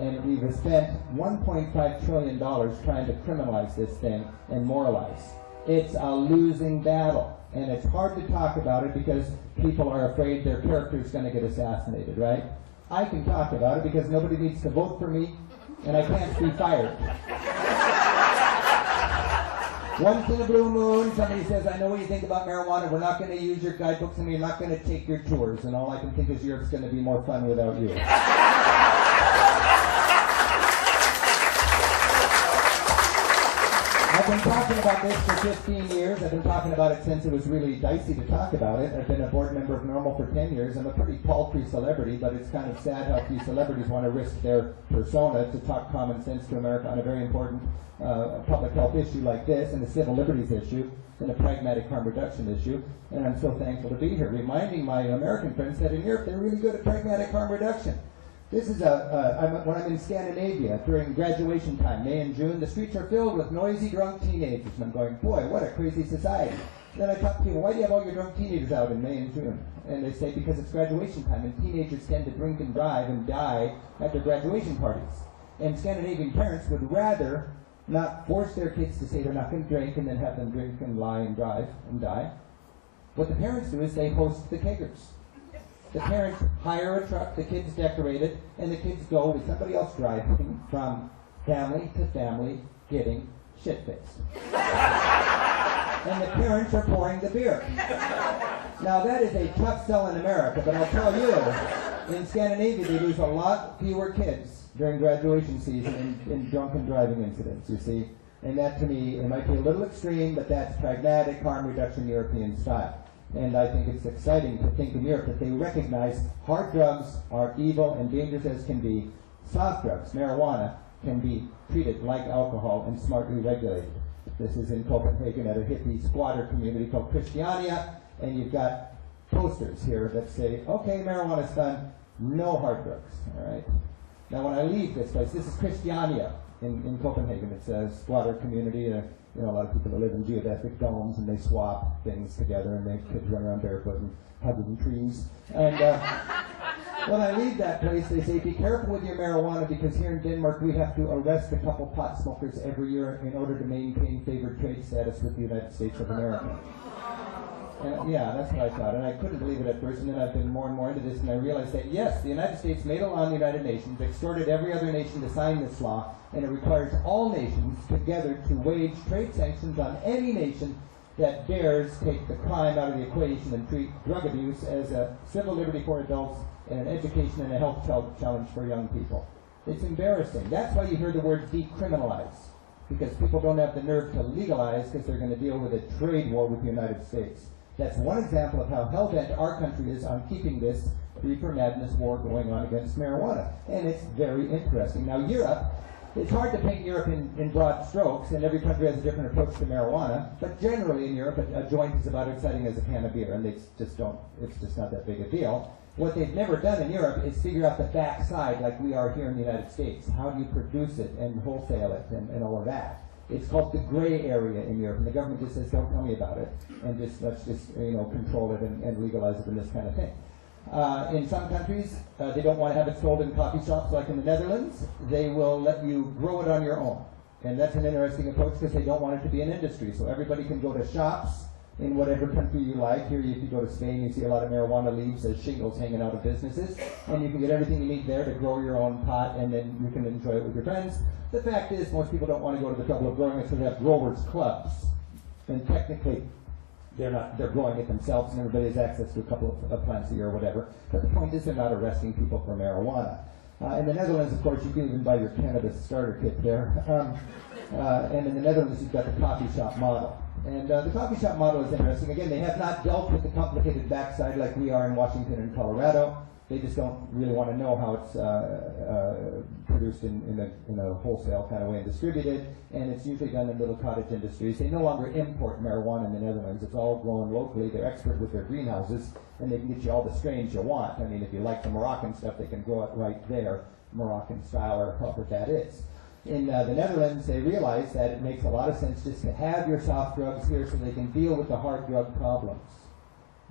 And we've spent $1.5 trillion trying to criminalize this thing and moralize. It's a losing battle. And it's hard to talk about it because people are afraid their character is going to get assassinated, right? I can talk about it because nobody needs to vote for me, and I can't be fired. Once in a blue moon, somebody says, I know what you think about marijuana. We're not going to use your guidebooks, and we're not going to take your tours. And all I can think is Europe's going to be more fun without you. I've been talking about this for 15 years. I've been talking about it since it was really dicey to talk about it. I've been a board member of Normal for 10 years. I'm a pretty paltry celebrity, but it's kind of sad how few celebrities want to risk their persona to talk common sense to America on a very important public health issue like this, and a civil liberties issue, and a pragmatic harm reduction issue. And I'm so thankful to be here, reminding my American friends that in Europe they're really good at pragmatic harm reduction. This is when I'm in Scandinavia during graduation time, May and June, the streets are filled with noisy, drunk teenagers. And I'm going, boy, what a crazy society. Then I talk to people, why do you have all your drunk teenagers out in May and June? And they say, because it's graduation time, and teenagers tend to drink and drive and die at their graduation parties. And Scandinavian parents would rather not force their kids to say they're not going to drink and then have them drink and lie and drive and die. What the parents do is they host the keggers. The parents hire a truck, the kids decorate it, and the kids go with somebody else driving from family to family getting shit-faced. And the parents are pouring the beer. Now that is a tough sell in America, but I'll tell you, in Scandinavia they lose a lot fewer kids during graduation season in drunken driving incidents, you see. And that to me, it might be a little extreme, but that's pragmatic harm reduction European style. And I think it's exciting to think in Europe that they recognize hard drugs are evil and dangerous as can be. Soft drugs, marijuana, can be treated like alcohol and smartly regulated. This is in Copenhagen at a hippie squatter community called Christiania, and you've got posters here that say, okay, marijuana's fun, no hard drugs, all right? Now when I leave this place, this is Christiania in Copenhagen. It's a squatter community. A lot of people that live in geodesic domes, and they swap things together, and they kids run around barefoot and hugging trees. And when I leave that place, they say, be careful with your marijuana, because here in Denmark we have to arrest a couple pot smokers every year in order to maintain favored trade status with the United States of America. And yeah, that's what I thought, and I couldn't believe it at first, and then I've been more and more into this, and I realized that yes, the United States made a law in the United Nations, exhorted every other nation to sign this law, and it requires all nations together to wage trade sanctions on any nation that dares take the crime out of the equation and treat drug abuse as a civil liberty for adults and an education and a health challenge for young people. It's embarrassing. That's why you hear the word decriminalize, because people don't have the nerve to legalize because they're going to deal with a trade war with the United States. That's one example of how hell-bent our country is on keeping this reefer madness war going on against marijuana. And it's very interesting. Now, Europe, it's hard to paint Europe in broad strokes, and every country has a different approach to marijuana, but generally in Europe, a joint is about as exciting as a can of beer, and it's just not that big a deal. What they've never done in Europe is figure out the backside like we are here in the United States. How do you produce it and wholesale it and all of that? It's called the gray area in Europe, and the government just says, don't tell me about it, and let's just control it and legalize it and this kind of thing. In some countries, they don't want to have it sold in coffee shops like in the Netherlands. They will let you grow it on your own. And that's an interesting approach because they don't want it to be an industry. So everybody can go to shops in whatever country you like. Here, if you go to Spain, you see a lot of marijuana leaves as shingles hanging out of businesses. And you can get everything you need there to grow your own pot, and then you can enjoy it with your friends. The fact is, most people don't want to go to the trouble of growing it, so they have growers' clubs. And technically, they're growing it themselves, and everybody has access to a couple of plants a year or whatever. But the point is, they're not arresting people for marijuana. In the Netherlands, of course, you can even buy your cannabis starter kit there. And in the Netherlands, you've got the coffee shop model. And the coffee shop model is interesting. Again, they have not dealt with the complicated backside like we are in Washington and Colorado. They just don't really want to know how it's produced in a wholesale kind of way and distributed, and it's usually done in little cottage industries. They no longer import marijuana in the Netherlands. It's all grown locally. They're expert with their greenhouses, and they can get you all the strains you want. I mean, if you like the Moroccan stuff, they can grow it right there, Moroccan style or however that is. In the Netherlands, they realize that it makes a lot of sense just to have your soft drugs here so they can deal with the hard drug problems.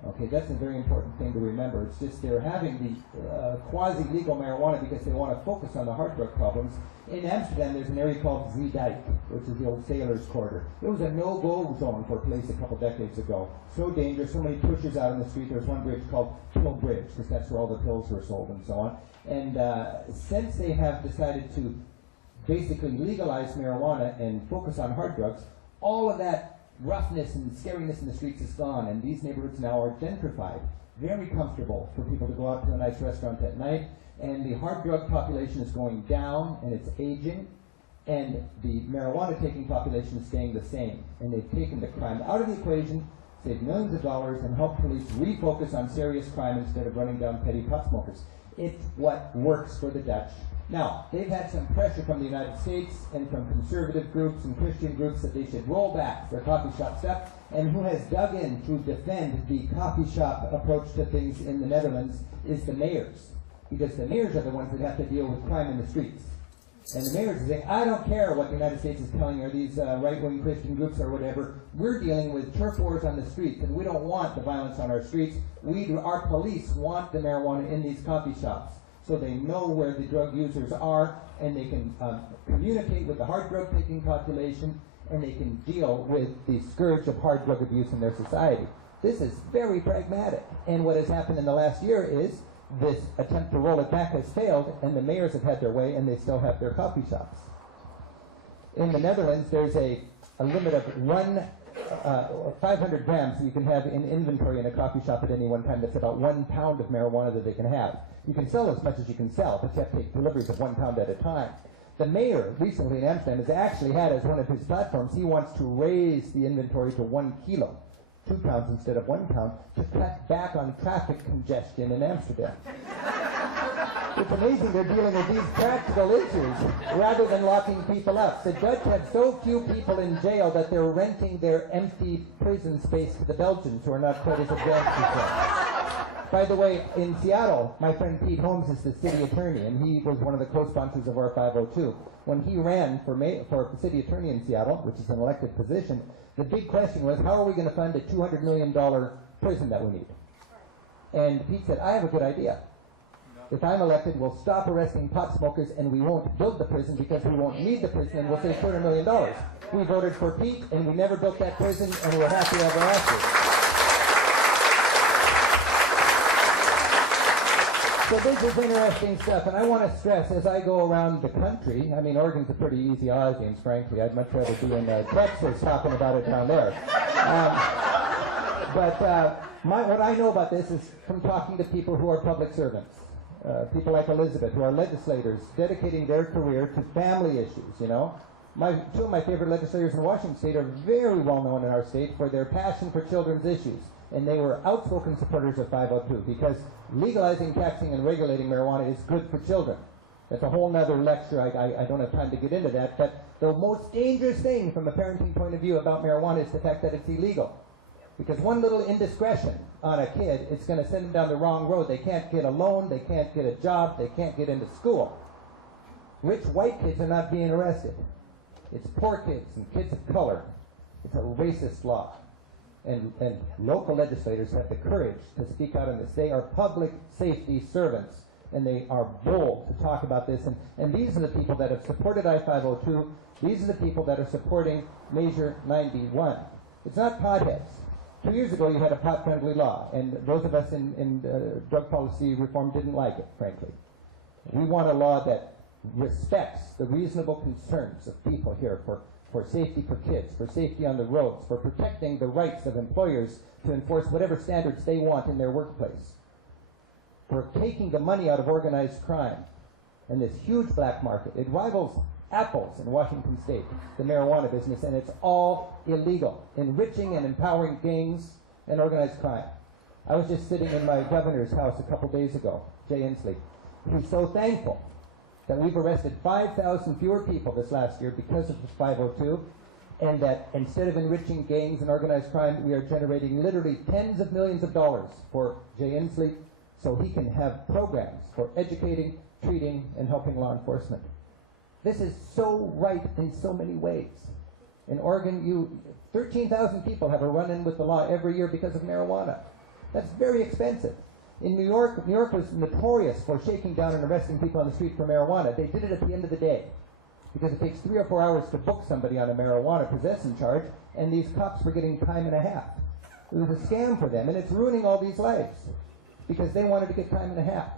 Okay, that's a very important thing to remember. It's just they're having the quasi-legal marijuana because they want to focus on the hard drug problems. In Amsterdam, there's an area called Zeedijk, which is the old sailor's quarter. It was a no-go zone for a place a couple decades ago. So dangerous, so many pushers out in the street. There was one bridge called Pill Bridge, because that's where all the pills were sold and so on. And since they have decided to basically legalize marijuana and focus on hard drugs, all of that roughness and scariness in the streets is gone, and these neighborhoods now are gentrified. Very comfortable for people to go out to a nice restaurant at night, and the hard drug population is going down, and it's aging, and the marijuana taking population is staying the same. And they've taken the crime out of the equation, saved millions of dollars, and helped police refocus on serious crime instead of running down petty pot smokers. It's what works for the Dutch. Now, they've had some pressure from the United States and from conservative groups and Christian groups that they should roll back their coffee shop stuff. And who has dug in to defend the coffee shop approach to things in the Netherlands is the mayors. Because the mayors are the ones that have to deal with crime in the streets. And the mayors are saying, I don't care what the United States is telling you, or these right-wing Christian groups or whatever. We're dealing with turf wars on the streets, and we don't want the violence on our streets. Our police want the marijuana in these coffee shops, so they know where the drug users are, and they can communicate with the hard drug taking population, and they can deal with the scourge of hard drug abuse in their society. This is very pragmatic, and what has happened in the last year is this attempt to roll it back has failed, and the mayors have had their way, and they still have their coffee shops. In the Netherlands, there's a limit of 500 grams you can have in inventory in a coffee shop at any one time. That's about 1 pound of marijuana that they can have. You can sell as much as you can sell, but you have to take deliveries of 1 pound at a time. The mayor recently in Amsterdam has actually had as one of his platforms, he wants to raise the inventory to 1 kilo, 2 pounds instead of 1 pound, to cut back on traffic congestion in Amsterdam. It's amazing they're dealing with these practical issues rather than locking people up. The Dutch have so few people in jail that they're renting their empty prison space to the Belgians, who are not quite as advanced as them. By the way, in Seattle, my friend Pete Holmes is the city attorney, and he was one of the co-sponsors of our 502. When he ran for city attorney in Seattle, which is an elected position, the big question was, how are we going to fund a $200 million prison that we need? And Pete said, I have a good idea. If I'm elected, we'll stop arresting pot smokers, and we won't build the prison because we won't need the prison, and we'll save $200 million. We voted for Pete, and we never built that prison, and we're happy ever after. So this is interesting stuff, and I want to stress, as I go around the country, I mean, Oregon's a pretty easy audience, frankly. I'd much rather be in Texas talking about it down there. What I know about this is from talking to people who are public servants. People like Elizabeth, who are legislators, dedicating their career to family issues, you know. Two of my favorite legislators in Washington State are very well known in our state for their passion for children's issues. and they were outspoken supporters of 502 because legalizing, taxing, and regulating marijuana is good for children. That's a whole nother lecture. I don't have time to get into that. But the most dangerous thing from a parenting point of view about marijuana is the fact that it's illegal. Because one little indiscretion on a kid, it's going to send them down the wrong road. They can't get a loan, they can't get a job, they can't get into school. Rich white kids are not being arrested. It's poor kids and kids of color. It's a racist law. And local legislators have the courage to speak out on this. They are public safety servants, and they are bold to talk about this. And these are the people that have supported I-502. These are the people that are supporting Measure 91. It's not potheads. 2 years ago, you had a pot-friendly law, and those of us in drug policy reform didn't like it, frankly. We want a law that respects the reasonable concerns of people here for safety for kids, for safety on the roads, for protecting the rights of employers to enforce whatever standards they want in their workplace, for taking the money out of organized crime and this huge black market. It rivals apples in Washington State, the marijuana business, and it's all illegal, enriching and empowering gangs and organized crime. I was just sitting in my governor's house a couple days ago, Jay Inslee. He's so thankful that we've arrested 5,000 fewer people this last year because of the 502, and that instead of enriching gangs and organized crime, we are generating literally tens of millions of dollars for Jay Inslee so he can have programs for educating, treating, and helping law enforcement. This is so right in so many ways. In Oregon, 13,000 people have a run-in with the law every year because of marijuana. That's very expensive. In New York was notorious for shaking down and arresting people on the street for marijuana. They did it at the end of the day because it takes 3 or 4 hours to book somebody on a marijuana possession charge, and these cops were getting time and a half. It was a scam for them, and it's ruining all these lives because they wanted to get time and a half.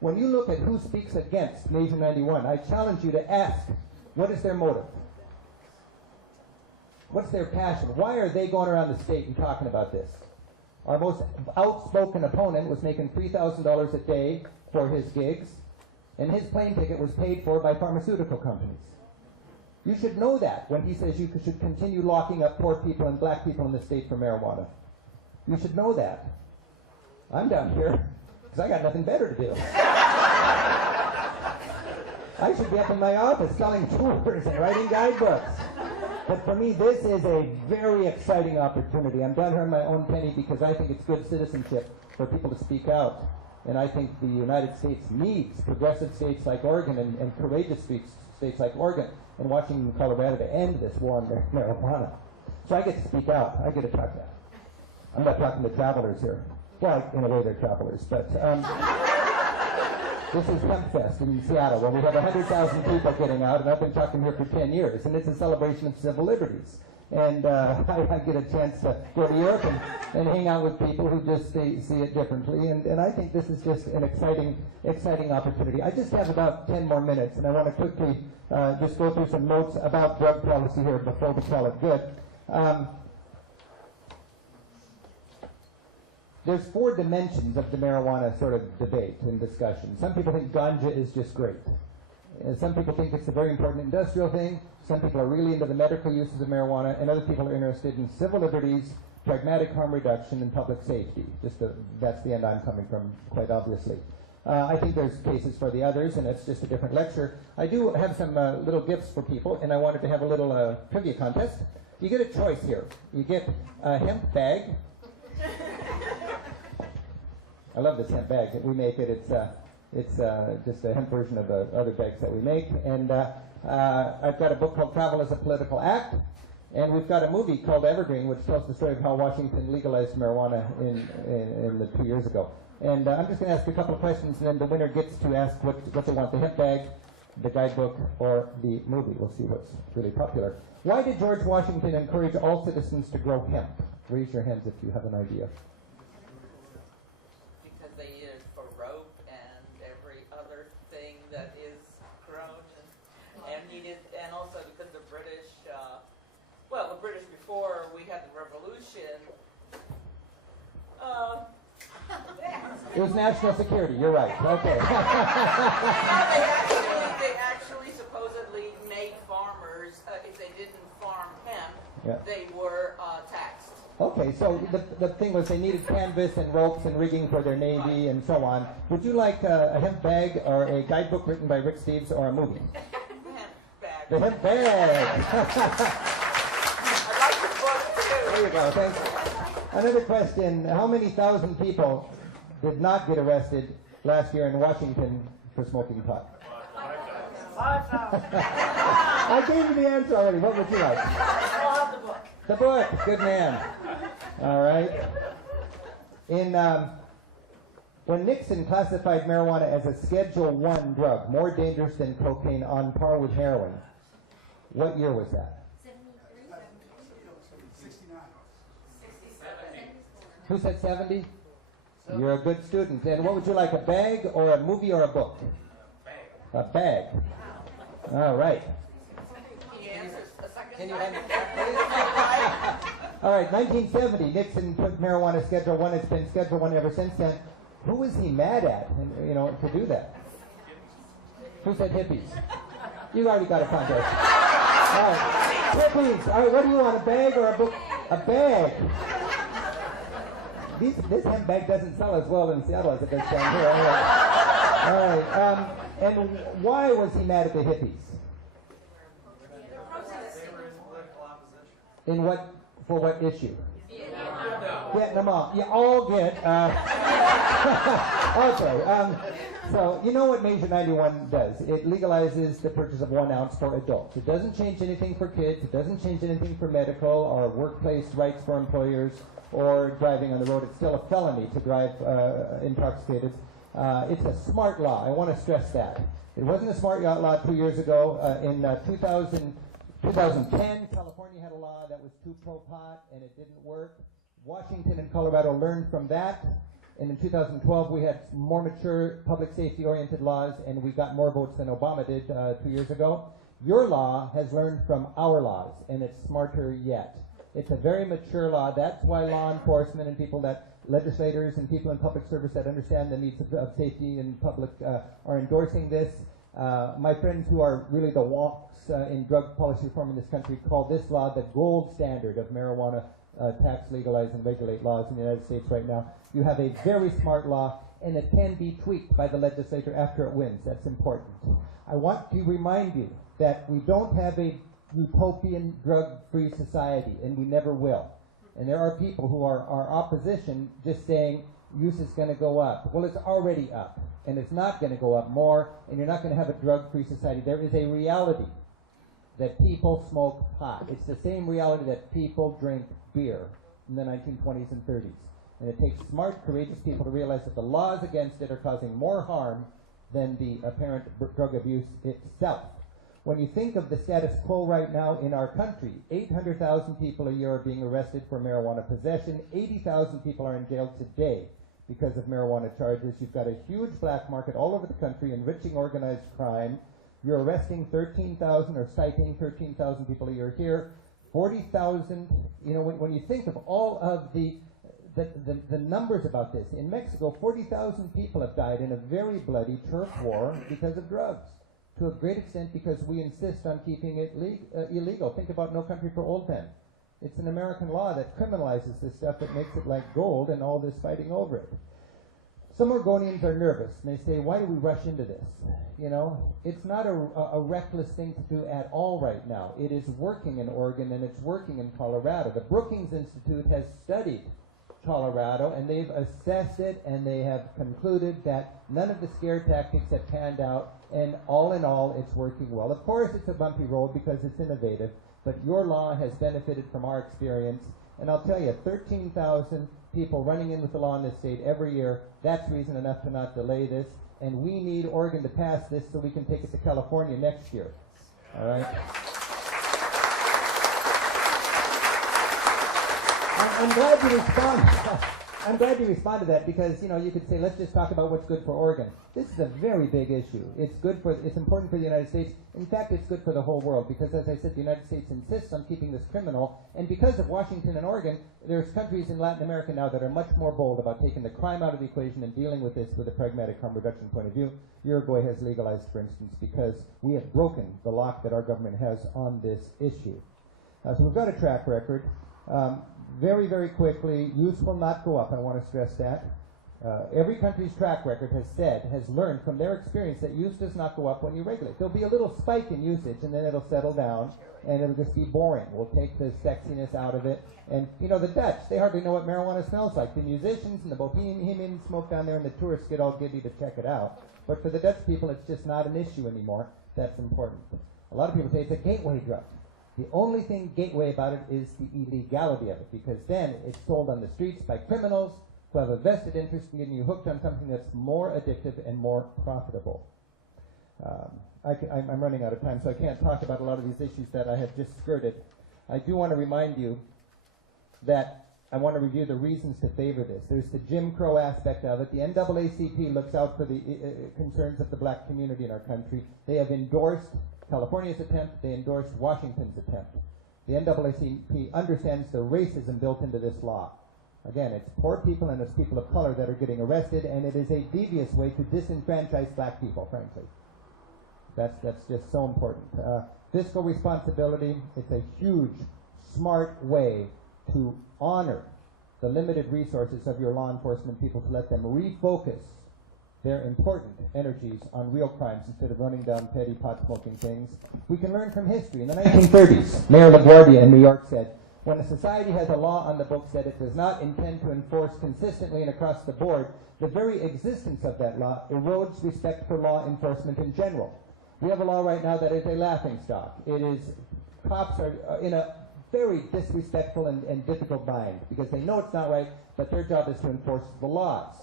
When you look at who speaks against Measure 91, I challenge you to ask, what is their motive? What's their passion? Why are they going around the state and talking about this? Our most outspoken opponent was making $3,000 a day for his gigs, and his plane ticket was paid for by pharmaceutical companies. You should know that when he says you should continue locking up poor people and black people in the state for marijuana. You should know that. I'm down here because I got nothing better to do. I should be up in my office selling tours and writing guidebooks. But for me, this is a very exciting opportunity. I'm down here on my own penny because I think it's good citizenship for people to speak out. And I think the United States needs progressive states like Oregon and courageous states like Oregon and Washington and Colorado to end this war on marijuana. So I get to speak out. I get to talk that. I'm not talking to travelers here. Well, in a way, they're travelers. But this is HempFest in Seattle, where we have 100,000 people getting out, and I've been talking here for 10 years, and it's a celebration of civil liberties. And I get a chance to go to Europe and hang out with people who just see it differently, and I think this is just an exciting opportunity. I just have about 10 more minutes, and I want to quickly just go through some notes about drug policy here before we call it good. There's 4 dimensions of the marijuana sort of debate and discussion. Some people think ganja is just great. Some people think it's a very important industrial thing. Some people are really into the medical uses of marijuana, and other people are interested in civil liberties, pragmatic harm reduction, and public safety. That's the end I'm coming from, quite obviously. I think there's cases for the others, and it's just a different lecture. I do have some little gifts for people, and I wanted to have a little trivia contest. You get a choice here. You get a hemp bag. I love this hemp bag that we make. It's just a hemp version of the other bags that we make. And I've got a book called Travel as a Political Act. And we've got a movie called Evergreen, which tells the story of how Washington legalized marijuana in the 2 years ago. And I'm just going to ask a couple of questions, and then the winner gets to ask what they want, the hemp bag, the guidebook, or the movie. We'll see what's really popular. Why did George Washington encourage all citizens to grow hemp? Raise your hands if you have an idea. They use it for rope and every other thing that is grown and needed, and also because the British, the British before we had the Revolution, it was national security, you're right, okay. they actually supposedly made farmers, if they didn't farm hemp, yeah. they were taxed. Okay, so the thing was they needed canvas and ropes and rigging for their Navy and so on. Would you like a hemp bag or a guidebook written by Rick Steves or a movie? The hemp bag. I like the book too. There you go, thanks. Another question, how many thousand people did not get arrested last year in Washington for smoking pot? 5,000. I gave you the answer already. What would you like? I'll have the book. The book. Good man. All right. When Nixon classified marijuana as a Schedule I drug, more dangerous than cocaine, on par with heroin, what year was that? 69. Who said 70? You're a good student. And what would you like, a bag or a movie or a book? A bag. All right. He answers a second Can you time. hand it back, please? All right, 1970, Nixon put marijuana Schedule I. It's been Schedule I ever since then. Who was he mad at, to do that? Who said hippies? You already got a contest. All right, hippies. All right, what do you want, a bag or a book? A bag. This hemp bag doesn't sell as well in Seattle as it does down here. All right. And why was he mad at the hippies? In what, for what issue? Vietnam. You all get. Okay. So you know what Measure 91 does? It legalizes the purchase of 1 ounce for adults. It doesn't change anything for kids. It doesn't change anything for medical or workplace rights for employers or driving on the road. It's still a felony to drive intoxicated. It's a smart law. I want to stress that. It wasn't a smart law 2 years ago. In 2010, California had a law that was too pro-pot, and it didn't work. Washington and Colorado learned from that. And in 2012, we had more mature, public safety-oriented laws, and we got more votes than Obama did 2 years ago. Your law has learned from our laws, and it's smarter yet. It's a very mature law. That's why law enforcement and legislators and people in public service that understand the needs of safety and public are endorsing this. My friends who are really the wonks in drug policy reform in this country call this law the gold standard of marijuana tax, legalize, and regulate laws in the United States right now. You have a very smart law, and it can be tweaked by the legislature after it wins. That's important. I want to remind you that we don't have a utopian drug-free society, and we never will. And there are people who are opposition just saying use is going to go up. Well, it's already up, and it's not going to go up more, and you're not going to have a drug-free society. There is a reality that people smoke pot. It's the same reality that people drink beer in the 1920s and 30s. And it takes smart, courageous people to realize that the laws against it are causing more harm than the apparent drug abuse itself. When you think of the status quo right now in our country, 800,000 people a year are being arrested for marijuana possession. 80,000 people are in jail today because of marijuana charges. You've got a huge black market all over the country enriching organized crime. You're arresting 13,000 or citing 13,000 people a year here. 40,000, when you think of all of the numbers about this, in Mexico, 40,000 people have died in a very bloody turf war because of drugs, to a great extent because we insist on keeping it illegal. Think about No Country for Old Men. It's an American law that criminalizes this stuff, that makes it like gold, and all this fighting over it. Some Oregonians are nervous, and they say, why do we rush into this? It's not a reckless thing to do at all right now. It is working in Oregon, and it's working in Colorado. The Brookings Institute has studied Colorado, and they've assessed it, and they have concluded that none of the scare tactics have panned out, and all in all, it's working well. Of course, it's a bumpy road because it's innovative, but your law has benefited from our experience, and I'll tell you, 13,000 people running in with the law in this state every year, that's reason enough to not delay this, and we need Oregon to pass this so we can take it to California next year. All right? I'm glad you respond. I'm glad you respond to that because you could say let's just talk about what's good for Oregon. This is a very big issue. It's important for the United States. In fact, it's good for the whole world because, as I said, the United States insists on keeping this criminal. And because of Washington and Oregon, there's countries in Latin America now that are much more bold about taking the crime out of the equation and dealing with this with a pragmatic harm reduction point of view. Uruguay has legalized, for instance, because we have broken the lock that our government has on this issue. So we've got a track record. very, very quickly, use will not go up. I want to stress that. Every country's track record has learned from their experience that use does not go up when you regulate. There'll be a little spike in usage, and then it'll settle down, and it'll just be boring. We'll take the sexiness out of it. And, you know, the Dutch, they hardly know what marijuana smells like. The musicians and the bohemian smoke down there, and the tourists get all giddy to check it out. But for the Dutch people, it's just not an issue anymore. That's important. A lot of people say it's a gateway drug. The only thing gateway about it is the illegality of it, because then it's sold on the streets by criminals who have a vested interest in getting you hooked on something that's more addictive and more profitable. I'm running out of time, so I can't talk about a lot of these issues that I have just skirted. I do want to remind you that I want to review the reasons to favor this. There's the Jim Crow aspect of it. The NAACP looks out for the concerns of the black community in our country. They have endorsed California's attempt. They endorsed Washington's attempt. The NAACP understands the racism built into this law. Again, it's poor people and it's people of color that are getting arrested, and it is a devious way to disenfranchise black people, frankly. That's just so important. Fiscal responsibility, it's a huge, smart way to honor the limited resources of your law enforcement people, to let them refocus their important energies on real crimes instead of running down petty pot-smoking things. We can learn from history. In the 1930s, Mayor LaGuardia in New York said, when a society has a law on the books that it does not intend to enforce consistently and across the board, the very existence of that law erodes respect for law enforcement in general. We have a law right now that is a laughingstock. It is, cops are in a very disrespectful and difficult bind because they know it's not right, but their job is to enforce the laws.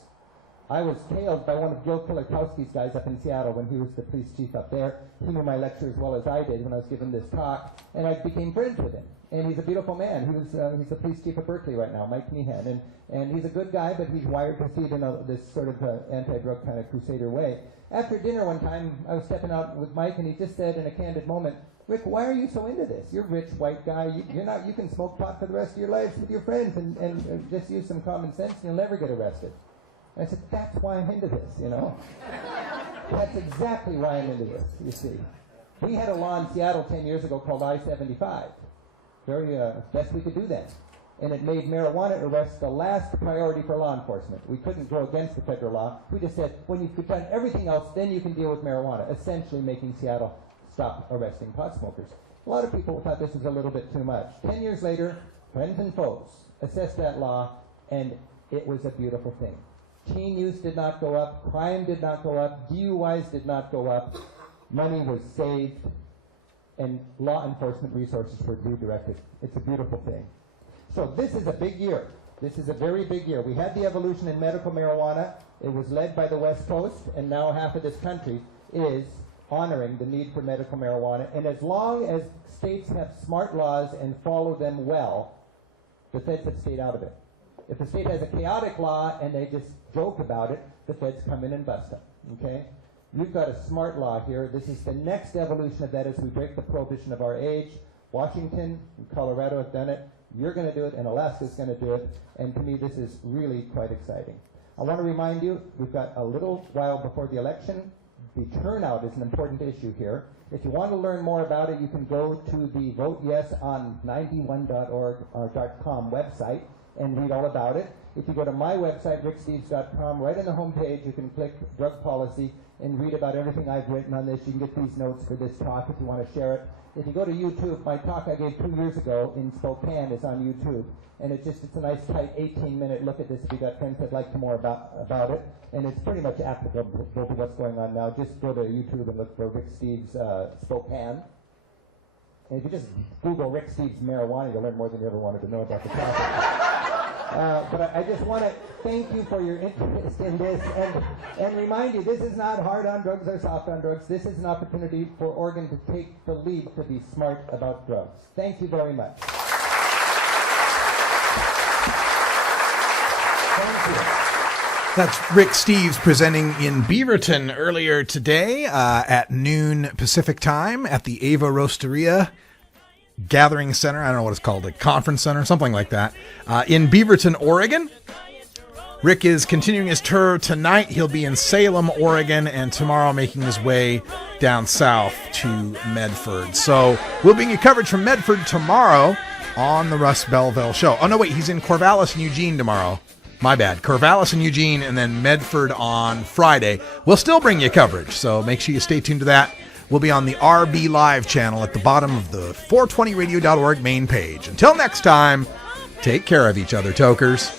I was tailed by one of Joe Kulikowski's guys up in Seattle when he was the police chief up there. He knew my lecture as well as I did when I was giving this talk, and I became friends with him. And he's a beautiful man. He's the police chief of Berkeley right now, Mike Meehan. And he's a good guy, but he's wired to see it in this sort of anti-drug kind of crusader way. After dinner one time, I was stepping out with Mike, and he just said in a candid moment, "Rick, why are you so into this? You're a rich white guy. You can smoke pot for the rest of your life with your friends and just use some common sense, and you'll never get arrested." And I said, "That's why I'm into this, you know." That's exactly why I'm into this, you see. We had a law in Seattle 10 years ago called I-75. Very best we could do then. And it made marijuana arrests the last priority for law enforcement. We couldn't go against the federal law. We just said, when you've done everything else, then you can deal with marijuana, essentially making Seattle stop arresting pot smokers. A lot of people thought this was a little bit too much. 10 years later, friends and foes assessed that law, and it was a beautiful thing. Teen use did not go up, crime did not go up, DUIs did not go up, money was saved, and law enforcement resources were redirected. It's a beautiful thing. So this is a big year. This is a very big year. We had the evolution in medical marijuana. It was led by the West Coast, and now half of this country is honoring the need for medical marijuana. And as long as states have smart laws and follow them well, the feds have stayed out of it. If the state has a chaotic law and they just joke about it, the feds come in and bust them, okay? We've got a smart law here. This is the next evolution of that as we break the prohibition of our age. Washington and Colorado have done it. You're going to do it, and Alaska's going to do it. And to me, this is really quite exciting. I want to remind you, we've got a little while before the election. The turnout is an important issue here. If you want to learn more about it, you can go to the Vote Yes on 91.org.com website and read all about it. If you go to my website, ricksteves.com, right on the homepage, you can click drug policy and read about everything I've written on this. You can get these notes for this talk if you want to share it. If you go to YouTube, my talk I gave 2 years ago in Spokane is on YouTube. And it's a nice tight 18-minute look at this if you've got friends that'd like to more about it. And it's pretty much applicable to what's going on now. Just go to YouTube and look for Rick Steves Spokane. And if you just Google Rick Steves marijuana, you'll learn more than you ever wanted to know about the topic. But I just want to thank you for your interest in this and remind you, this is not hard on drugs or soft on drugs. This is an opportunity for Oregon to take the lead to be smart about drugs. Thank you very much. Thank you. That's Rick Steves presenting in Beaverton earlier today at noon Pacific time at the Ava Roasteria Gathering Center. I don't know what it's called, a conference center, something like that, in Beaverton, Oregon. Rick is continuing his tour tonight. He'll be in Salem, Oregon, and tomorrow making his way down south to Medford. So we'll bring you coverage from Medford tomorrow. on the Russ Belville Show. Oh, no, wait, he's in Corvallis and Eugene tomorrow. My bad. Corvallis and Eugene, and then Medford on Friday. We'll still bring you coverage, so make sure you stay tuned to that. We'll be on the RB Live channel at the bottom of the 420radio.org main page. Until next time, take care of each other, Tokers.